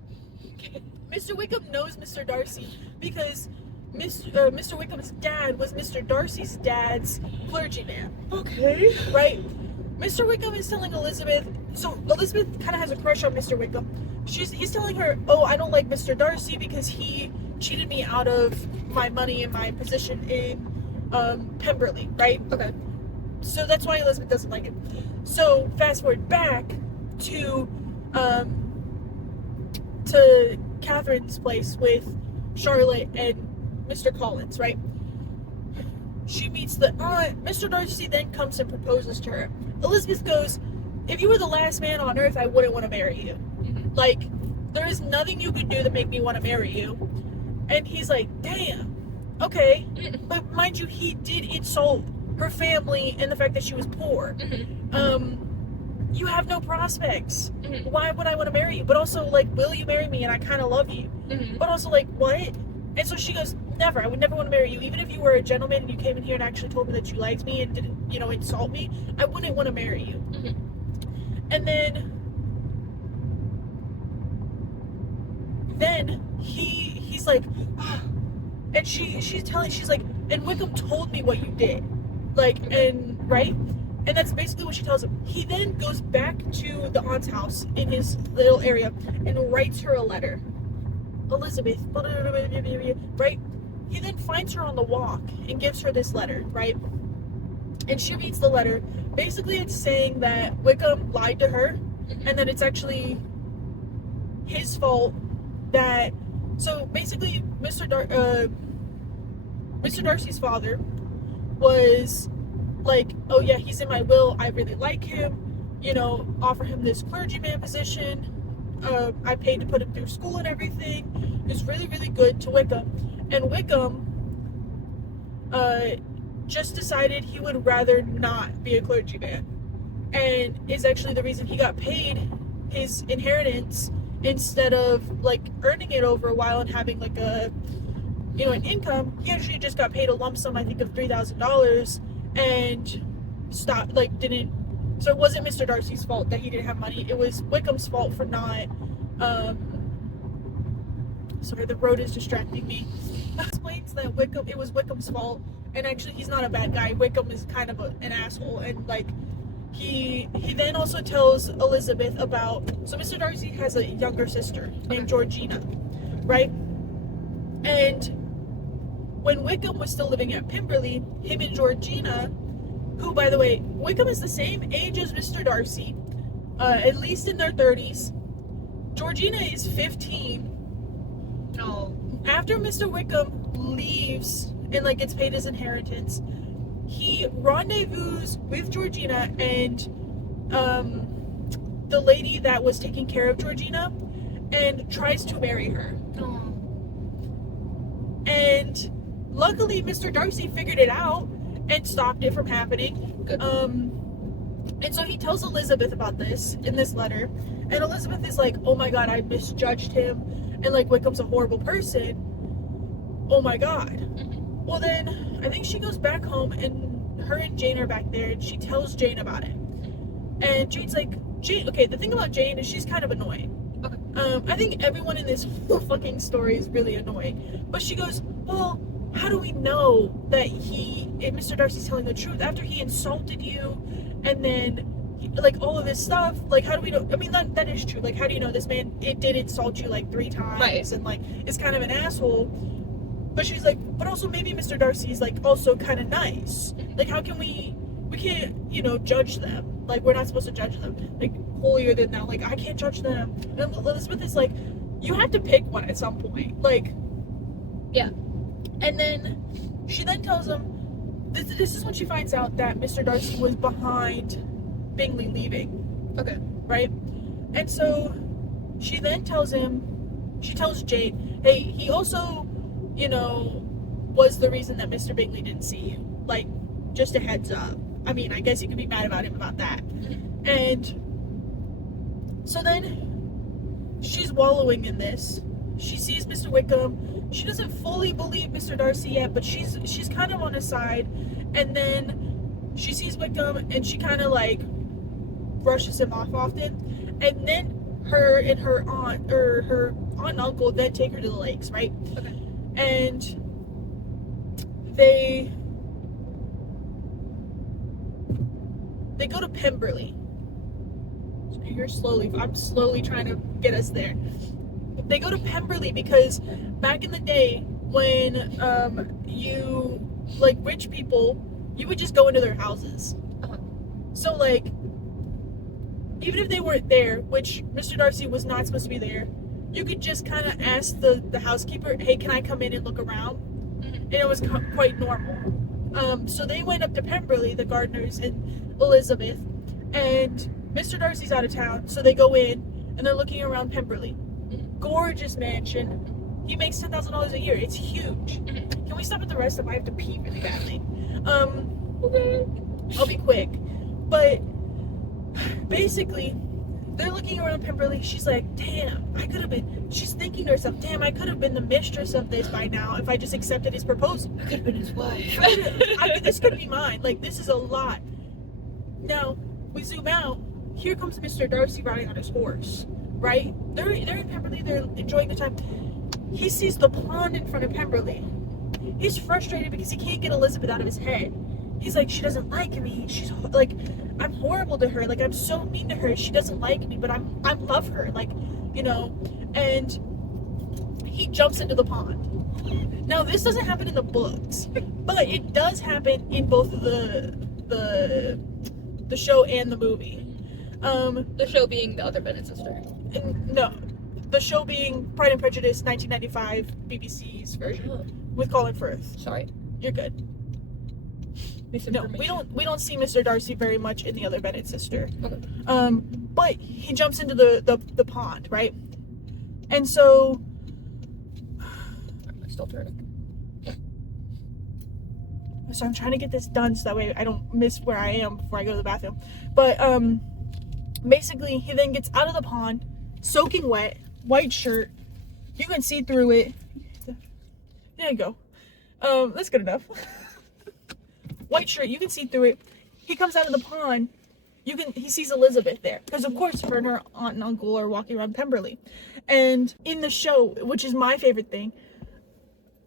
Mr. Wickham knows Mr. Darcy because Mr. Wickham's dad was Mr. Darcy's dad's clergyman. Okay. Right? Mr. Wickham is telling Elizabeth, so Elizabeth kind of has a crush on Mr. Wickham. He's telling her, oh, I don't like Mr. Darcy because he cheated me out of my money and my position in Pemberley, right? Okay. So that's why Elizabeth doesn't like him. So fast forward back to Catherine's place with Charlotte and Mr. Collins, right? She meets the aunt. Mr. Darcy then comes and proposes to her. Elizabeth goes, if you were the last man on earth, I wouldn't want to marry you. Mm-hmm. Like, there is nothing you could do to make me want to marry you. And he's like, damn, okay. But mind you, he did insult her family and the fact that she was poor. Mm-hmm. You have no prospects. Mm-hmm. Why would I want to marry you? But also, like, will you marry me? And I kind of love you. Mm-hmm. But also, like, what? And so she goes, never. I would never want to marry you. Even if you were a gentleman and you came in here and actually told me that you liked me and didn't, insult me, I wouldn't want to marry you. Mm-hmm. And then he's like, and she's like, and Wickham told me what you did. Like, and, right? And that's basically what she tells him. He then goes back to the aunt's house in his little area and writes her a letter. Elizabeth, right? He then finds her on the walk and gives her this letter, right? And she reads the letter. Basically, it's saying that Wickham lied to her, and that it's actually his fault that. So basically, Mr. Darcy's father was like, oh yeah, he's in my will. I really like him. Offer him this clergyman position. I paid to put him through school and everything. It's really, really good to Wickham. And Wickham just decided he would rather not be a clergyman. And is actually the reason he got paid his inheritance instead of, like, earning it over a while and having, like, an income. He actually just got paid a lump sum, I think, of $3,000 and stopped, like, didn't. So it wasn't Mr. Darcy's fault that he didn't have money. It was Wickham's fault for not, sorry, the road is distracting me. Explains that it was Wickham's fault, and actually he's not a bad guy. Wickham is kind of an asshole, and, like, he then also tells Elizabeth about, so Mr. Darcy has a younger sister named Georgina, right? And when Wickham was still living at Pemberley, him and Georgina, who, by the way, Wickham is the same age as Mr. Darcy, at least in their 30s. Georgina is 15. No. After Mr. Wickham leaves and, like, gets paid his inheritance, he rendezvous with Georgina and the lady that was taking care of Georgina and tries to marry her. Oh. And luckily Mr. Darcy figured it out and stopped it from happening. Good. And so he tells Elizabeth about this in this letter, and Elizabeth is like, oh my god, I misjudged him, and, like, Wickham's a horrible person. Oh my god. Mm-hmm. Well, then I think she goes back home, and her and Jane are back there, and she tells Jane about it. And Jane's like, okay, the thing about Jane is she's kind of annoying. Okay. I think everyone in this whole fucking story is really annoying. But she goes, well, how do we know that Mr. Darcy's telling the truth after he insulted you and then, like, all of this stuff? Like, how do we know? I mean, that is true. Like, how do you know this man, it did insult you, like, 3 times, right, and, like, is kind of an asshole? But she's like, but also maybe Mr. Darcy's, like, also kind of nice. Like, how can we we can't, judge them. Like, we're not supposed to judge them. Like, holier than thou. Like, I can't judge them. And Elizabeth is like, you have to pick one at some point. Like, yeah. And then she then tells him, this is when she finds out that Mr. Darcy was behind Bingley leaving. Okay. Right? And so she then tells Jade, hey, he also, was the reason that Mr. Bingley didn't see you. Like, just a heads up. I mean, I guess you could be mad about him about that. And so then she's wallowing in this. She sees Mr. Wickham. She doesn't fully believe Mr. Darcy yet, but she's kind of on his side. And then she sees Wickham, and she kind of like brushes him off often. And then her and her aunt and uncle then take her to the lakes, right? Okay. And they go to Pemberley. I'm slowly trying to get us there. They go to Pemberley because back in the day when rich people, you would just go into their houses. Uh-huh. So like, even if they weren't there, which Mr. Darcy was not supposed to be there, you could just kind of ask the housekeeper, hey, can I come in and look around? And it was quite normal. So they went up to Pemberley, the Gardners and Elizabeth, and Mr. Darcy's out of town, so they go in and they're looking around Pemberley. Gorgeous mansion. He makes $10,000 a year. It's huge. Can we stop at the rest stop? I have to pee really badly. Okay. I'll be quick. But basically, they're looking around Pemberley. She's like, damn, she's thinking to herself, damn, I could have been the mistress of this by now if I just accepted his proposal. I could have been his wife. This could be mine. Like, this is a lot. Now, we zoom out. Here comes Mr. Darcy riding on his horse, right? They're in Pemberley. They're enjoying the time. He sees the pond in front of Pemberley. He's frustrated because he can't get Elizabeth out of his head. He's like, she doesn't like me. She's like, I'm horrible to her. Like, I'm so mean to her. She doesn't like me, but I love her. Like, and he jumps into the pond. Now, this doesn't happen in the books, but it does happen in both the show and the movie. The show being the other Bennett sister. No, the show being Pride and Prejudice, 1995, BBC's version with Colin Firth. Sorry, you're good. No, we don't see Mr. Darcy very much in the other Bennett sister. Okay. But he jumps into the pond, right? And so I'm still turning. So I'm trying to get this done so that way I don't miss where I am before I go to the bathroom. But basically he then gets out of the pond, soaking wet, white shirt. You can see through it. There you go. That's good enough. White shirt, you can see through it. He comes out of the pond. He sees Elizabeth there because of course her and her aunt and uncle are walking around Pemberley. And in the show, which is my favorite thing,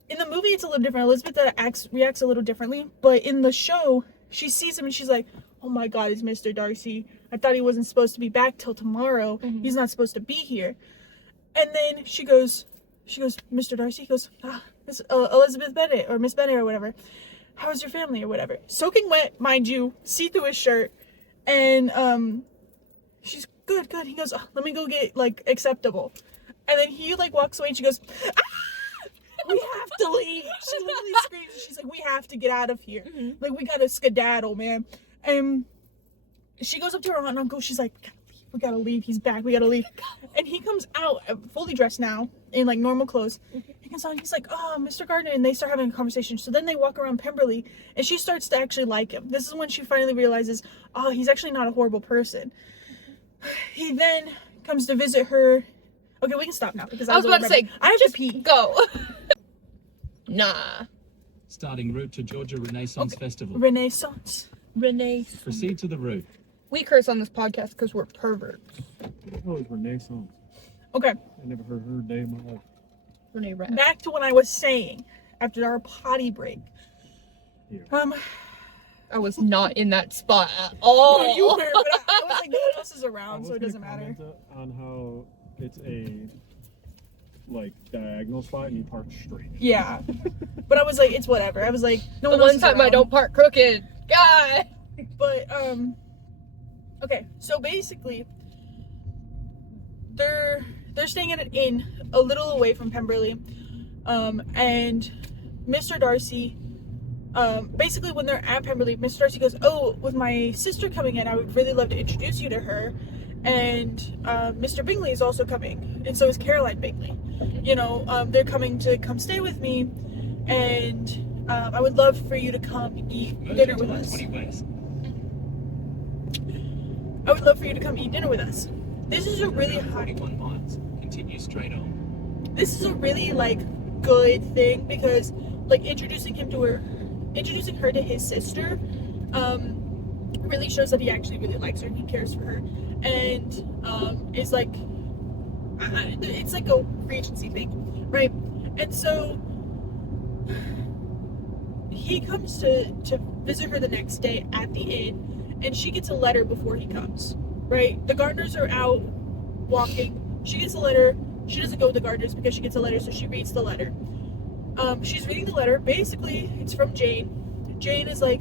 in the movie it's a little different. Elizabeth reacts a little differently, but in the show she sees him and she's like, oh my god, it's Mr. Darcy. I thought he wasn't supposed to be back till tomorrow. He's not supposed to be here. And then she goes, Mr. Darcy? He goes, Miss Elizabeth Bennet or Miss Bennet or whatever. How's your family or whatever? Soaking wet, mind you, see through his shirt. And she's good. He goes, let me go get like acceptable. And then he like walks away and she goes, we have to leave. She literally screams. She's like, we have to get out of here. Like, we gotta skedaddle, man. And she goes up to her aunt and uncle. She's like, we gotta leave. He's back. We gotta leave. And he comes out fully dressed now in like normal clothes. He comes out and he's like, oh, Mr. Gardner. And they start having a conversation. So then they walk around Pemberley and she starts to actually like him. This is when she finally realizes, oh, he's actually not a horrible person. He then comes to visit her. Okay, we can stop now because I was about to say, I have to pee. Go. Nah. Starting route to Georgia Renaissance Festival. Renaissance. Proceed to the route. We curse on this podcast because we're perverts. Oh, it's Renaissance. Okay. I never heard her day in my life. Renee Rat. Back to what I was saying after our potty break. Yeah. I was not in that spot at all. No, you were, but I was like, no one else is around, so it doesn't matter. On how it's a diagonal spot and you park straight. Yeah, but I was like, it's whatever. I was like, no The one else one is time I around. don't park crooked. God. But okay, so basically they're staying at an inn a little away from Pemberley, and Mr. Darcy, basically when they're at Pemberley, Mr. Darcy goes, "Oh, with my sister coming in, I would really love to introduce you to her, and Mr. Bingley is also coming, and so is Caroline Bingley. You know, they're coming to come stay with me, and I would love for you to come eat dinner with us. I would love for you to come eat dinner with us." This is a really high. 41 miles. Continue straight on. This is a really like good thing because like introducing her to his sister, really shows that he actually really likes her and he cares for her, and is like, it's like a Regency thing, right? And so he comes to visit her the next day at the inn, and she gets a letter before he comes. Right? The gardeners are out walking. She gets a letter. She doesn't go with the gardeners because she gets a letter, so she reads the letter. She's reading the letter. Basically, it's from Jane. Jane is like,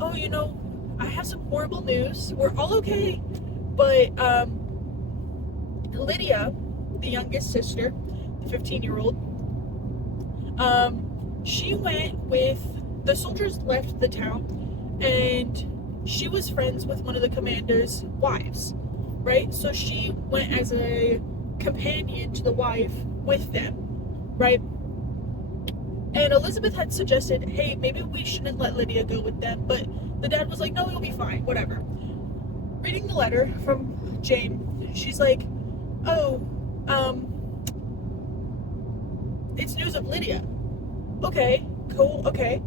"Oh, you know, I have some horrible news. We're all okay, but Lydia, the youngest sister, the 15-year-old, she went with the soldiers left the town, and she was friends with one of the commander's wives, right? So she went as a companion to the wife with them, right? And Elizabeth had suggested, hey, maybe we shouldn't let Lydia go with them, but the dad was like, no, it'll be fine, whatever. Reading the letter from Jane, she's like, oh, it's news of Lydia. Okay, cool, okay.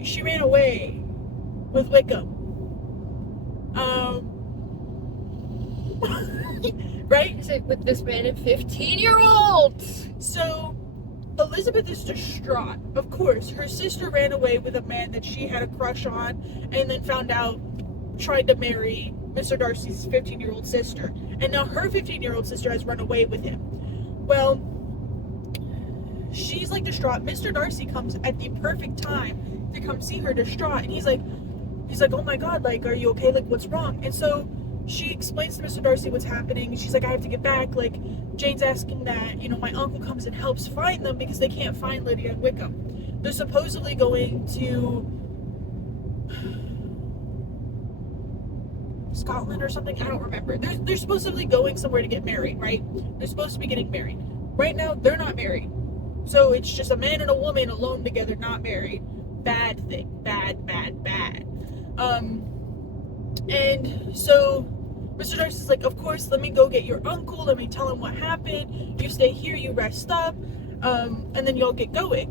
She ran away with Wickham. Right? Is it with this man and 15-year-old? So Elizabeth is distraught. Of course, her sister ran away with a man that she had a crush on and then found out tried to marry Mr. Darcy's 15-year-old sister. And now her 15-year-old sister has run away with him. Well, she's like distraught. Mr. Darcy comes at the perfect time to come see her distraught, and he's like, oh my god, like, are you okay? Like, what's wrong? And so she explains to Mr. Darcy what's happening, and she's like, I have to get back. Like, Jane's asking that, you know, my uncle comes and helps find them because they can't find Lydia and Wickham. They're supposedly going to Scotland or something. I don't remember. They're supposedly going somewhere to get married, right? They're supposed to be getting married. Right now, they're not married. So it's just a man and a woman alone together, not married. Bad thing. Bad. And so Mr. Darcy's like, of course, let me go get your uncle, let me tell him what happened, you stay here, you rest up, and then y'all get going.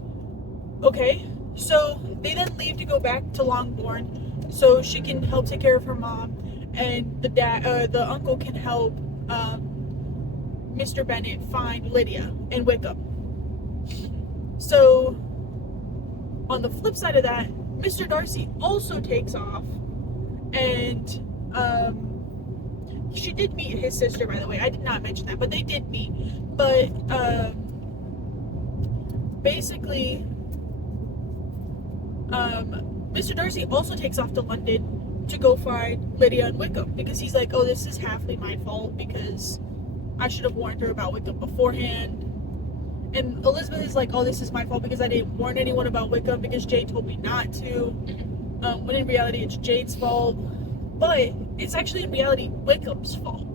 Okay, so they then leave to go back to Longbourn so she can help take care of her mom, and the uncle can help Mr. Bennet find Lydia and Wickham. So on the flip side of that, Mr. Darcy also takes off, and she did meet his sister, by the way. I did not mention that, but they did meet. But basically, Mr. Darcy also takes off to London to go find Lydia and Wickham, because he's like, oh, this is halfly my fault because I should have warned her about Wickham beforehand. And Elizabeth is like, oh, this is my fault because I didn't warn anyone about Wickham because Jane told me not to. When in reality, it's Jane's fault. But it's actually in reality Wickham's fault.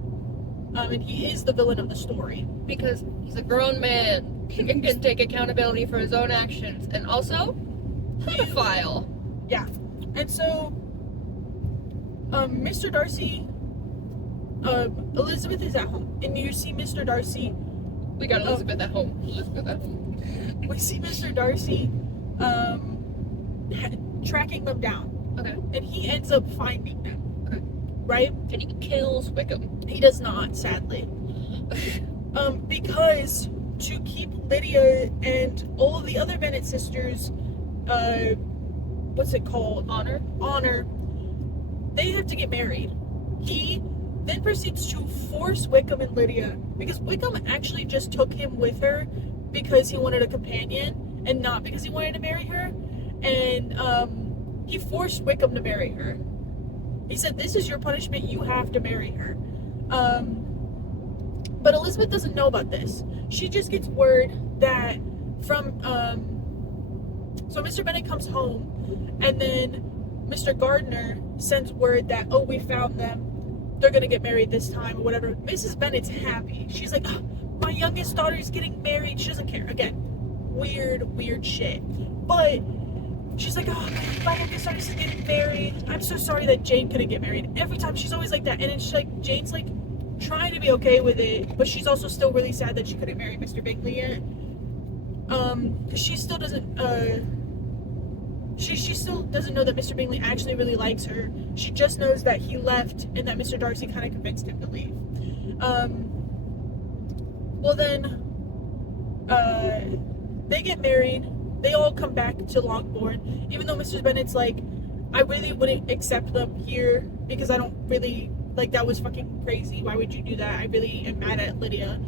And he is the villain of the story. Because he's a grown man. He can take accountability for his own actions. And also, pedophile. Yeah. And so, Mr. Darcy, Elizabeth is at home. And you see Mr. Darcy. We got Elizabeth at home. We see Mr. Darcy tracking them down. Okay. And he ends up finding them. Okay. Right? And he kills Wickham. He does not, sadly. Because to keep Lydia and all of the other Bennet sisters, what's it called? Honor. They have to get married. He then proceeds to force Wickham and Lydia, because Wickham actually just took him with her because he wanted a companion and not because he wanted to marry her. And he forced Wickham to marry her. He said, this is your punishment, you have to marry her. But Elizabeth doesn't know about this. She just gets word that from, so Mr. Bennet comes home, and then Mr. Gardner sends word that, oh, we found them. They're gonna get married this time, or whatever. Mrs. Bennet's happy. She's like, oh, my youngest daughter is getting married. She doesn't care. Again, weird shit. But she's like, oh, my youngest daughter is getting married. I'm so sorry that Jane couldn't get married. Every time she's always like that. And it's like, Jane's like trying to be okay with it, but she's also still really sad that she couldn't marry Mr. Bingley yet. Because she still doesn't, she still doesn't know that Mr. Bingley actually really likes her. She just knows that he left and that Mr. Darcy kind of convinced him to leave. Well then, they get married. They all come back to Longbourn, even though Mr. Bennet's like, I really wouldn't accept them here because I don't really, like, that was fucking crazy. Why would you do that? I really am mad at Lydia.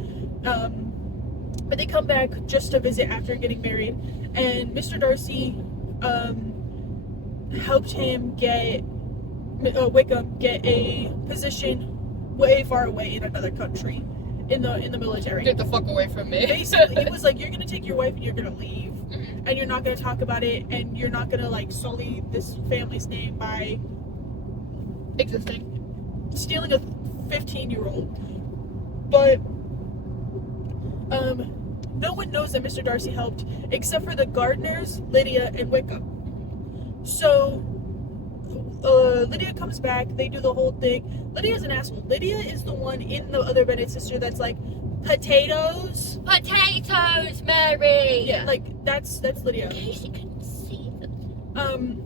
But they come back just to visit after getting married, and Mr. Darcy helped him get Wickham get a position way far away in another country in the military. Get the fuck away from me. Basically, he was like, you're gonna take your wife and you're gonna leave, and you're not gonna talk about it, and you're not gonna like sully this family's name by stealing a 15-year-old. But no one knows that Mr. Darcy helped except for the Gardners, Lydia, and Wickham. So Lydia comes back, they do the whole thing. Lydia's an asshole. Lydia is the one in the other Bennet sister that's like, potatoes, Mary. Yeah, like that's Lydia. In case you couldn't see them.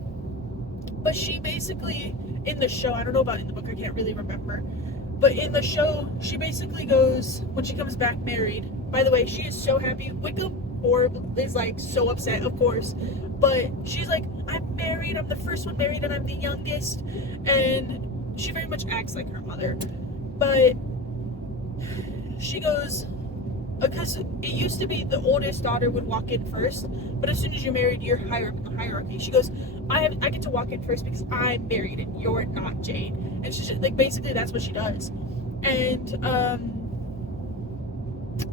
But she basically, in the show, I don't know about in the book, I can't really remember, but in the show, she basically goes, when she comes back married, by the way, she is so happy. Wickham is like so upset, of course, but she's like, I'm married, I'm the first one married, and I'm the youngest, and she very much acts like her mother. But she goes, because it used to be the oldest daughter would walk in first, but as soon as you're married, you're higher up in the hierarchy. She goes, I get to walk in first because I'm married and you're not, Jane. And she's just, like, basically that's what she does. And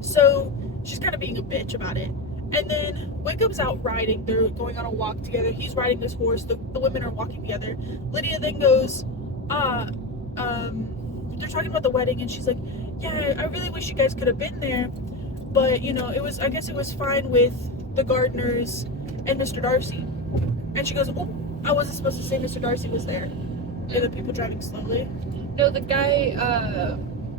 so she's kind of being a bitch about it. And then Wickham's out riding. They're going on a walk together. He's riding this horse. The women are walking together. Lydia then goes, they're talking about the wedding, and she's like, yeah, I really wish you guys could have been there. But, you know, I guess it was fine with the Gardners and Mr. Darcy. And she goes, oh, I wasn't supposed to say Mr. Darcy was there. And the people driving slowly. No, the guy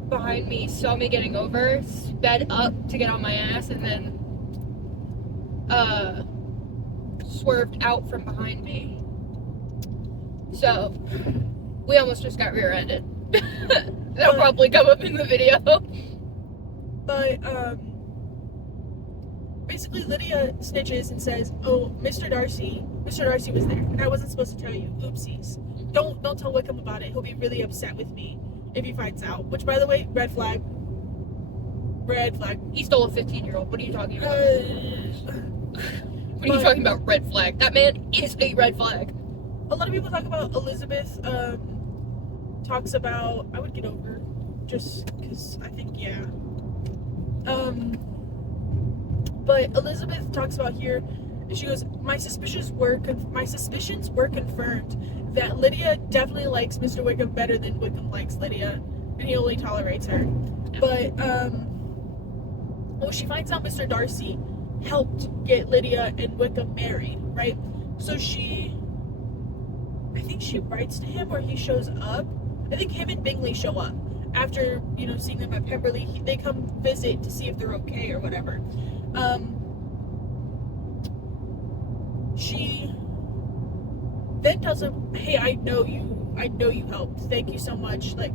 behind me saw me getting over, sped up to get on my ass, and then swerved out from behind me. So, we almost just got rear-ended. That'll probably come up in the video. But, basically Lydia snitches and says, oh, Mr. Darcy was there, and I wasn't supposed to tell you. Oopsies. Don't tell Wickham about it. He'll be really upset with me if he finds out. Which, by the way, red flag. He stole a 15-year-old. What are you talking about? What are you talking about, red flag? That man is a red flag. A lot of people talk about Elizabeth, talks about, I would get over, just because I think, yeah. But Elizabeth talks about here, and she goes, my suspicions were confirmed that Lydia definitely likes Mr. Wickham better than Wickham likes Lydia, and he only tolerates her. But, well, she finds out Mr. Darcy helped get Lydia and Wickham married, right? So I think she writes to him, or he shows up. I think him and Bingley show up after, you know, seeing them at Pemberley. They come visit to see if they're okay or whatever. She then tells him, hey, I know you helped. Thank you so much. Like,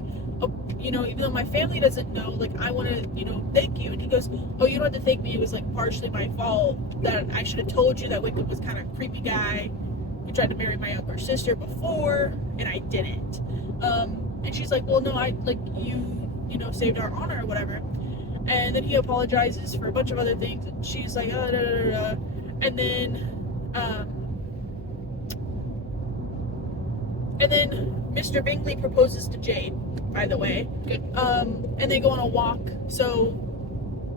you know, even though my family doesn't know, like, I want to, you know, thank you. And he goes, oh, you don't have to thank me. It was, like, partially my fault. That I should have told you that Wickham was kind of a creepy guy who tried to marry my younger sister before, and I didn't. And she's like, well, no, you know, saved our honor or whatever. And then he apologizes for a bunch of other things, and she's like, and then, And then Mr. Bingley proposes to Jane, by the way. Good. And they go on a walk. So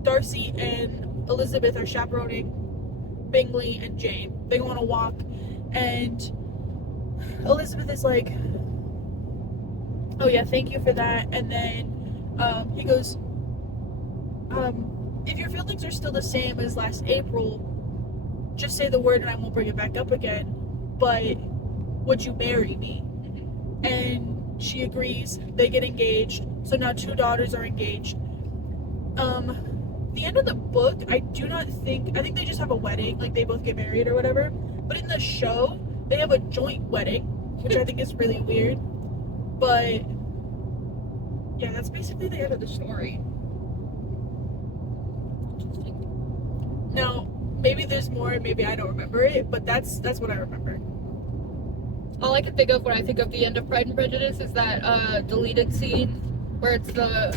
Darcy and Elizabeth are chaperoning Bingley and Jane. They go on a walk, and Elizabeth is like, oh yeah, thank you for that. And then he goes, if your feelings are still the same as last April, just say the word and I won't bring it back up again. But would you marry me? And she agrees. They get engaged. So now 2 daughters are engaged. The end of the book, I think they just have a wedding, like they both get married or whatever. But in the show, they have a joint wedding, which I think is really weird. But yeah, that's basically the end of the story. Now, maybe there's more, maybe I don't remember it, but that's what I remember. All I can think of when I think of the end of Pride and Prejudice is that deleted scene where it's the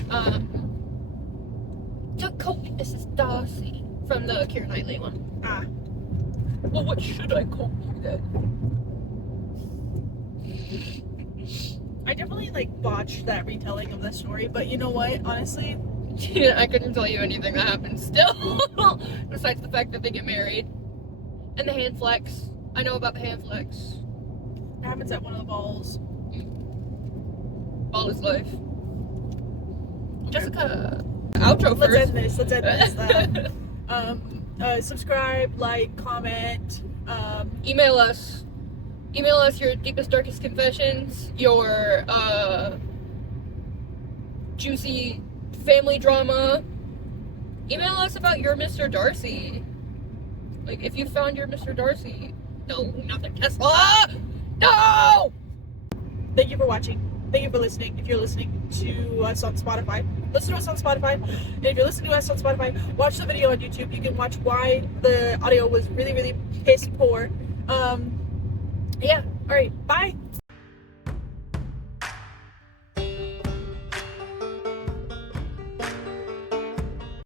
"Don't call me Mrs. Darcy" from the Keira Knightley one. Ah. Well, what should I call you then? I definitely like botched that retelling of the story, but you know what? Honestly, I couldn't tell you anything that happens still, besides the fact that they get married and the hand flex. I know about the hand flex. it happens at one of the balls. All is life. Jessica, outro Let's first. end this. Subscribe, like, comment. Email us your deepest, darkest confessions, your juicy family drama. Email us about your Mr. Darcy. Like, if you found your Mr. Darcy. No, not the Tesla! No! Thank you for watching. Thank you for listening. If you're listening to us on Spotify, listen to us on Spotify. And if you're listening to us on Spotify, watch the video on YouTube. You can watch why the audio was really, really piss poor. Yeah. All right. Bye.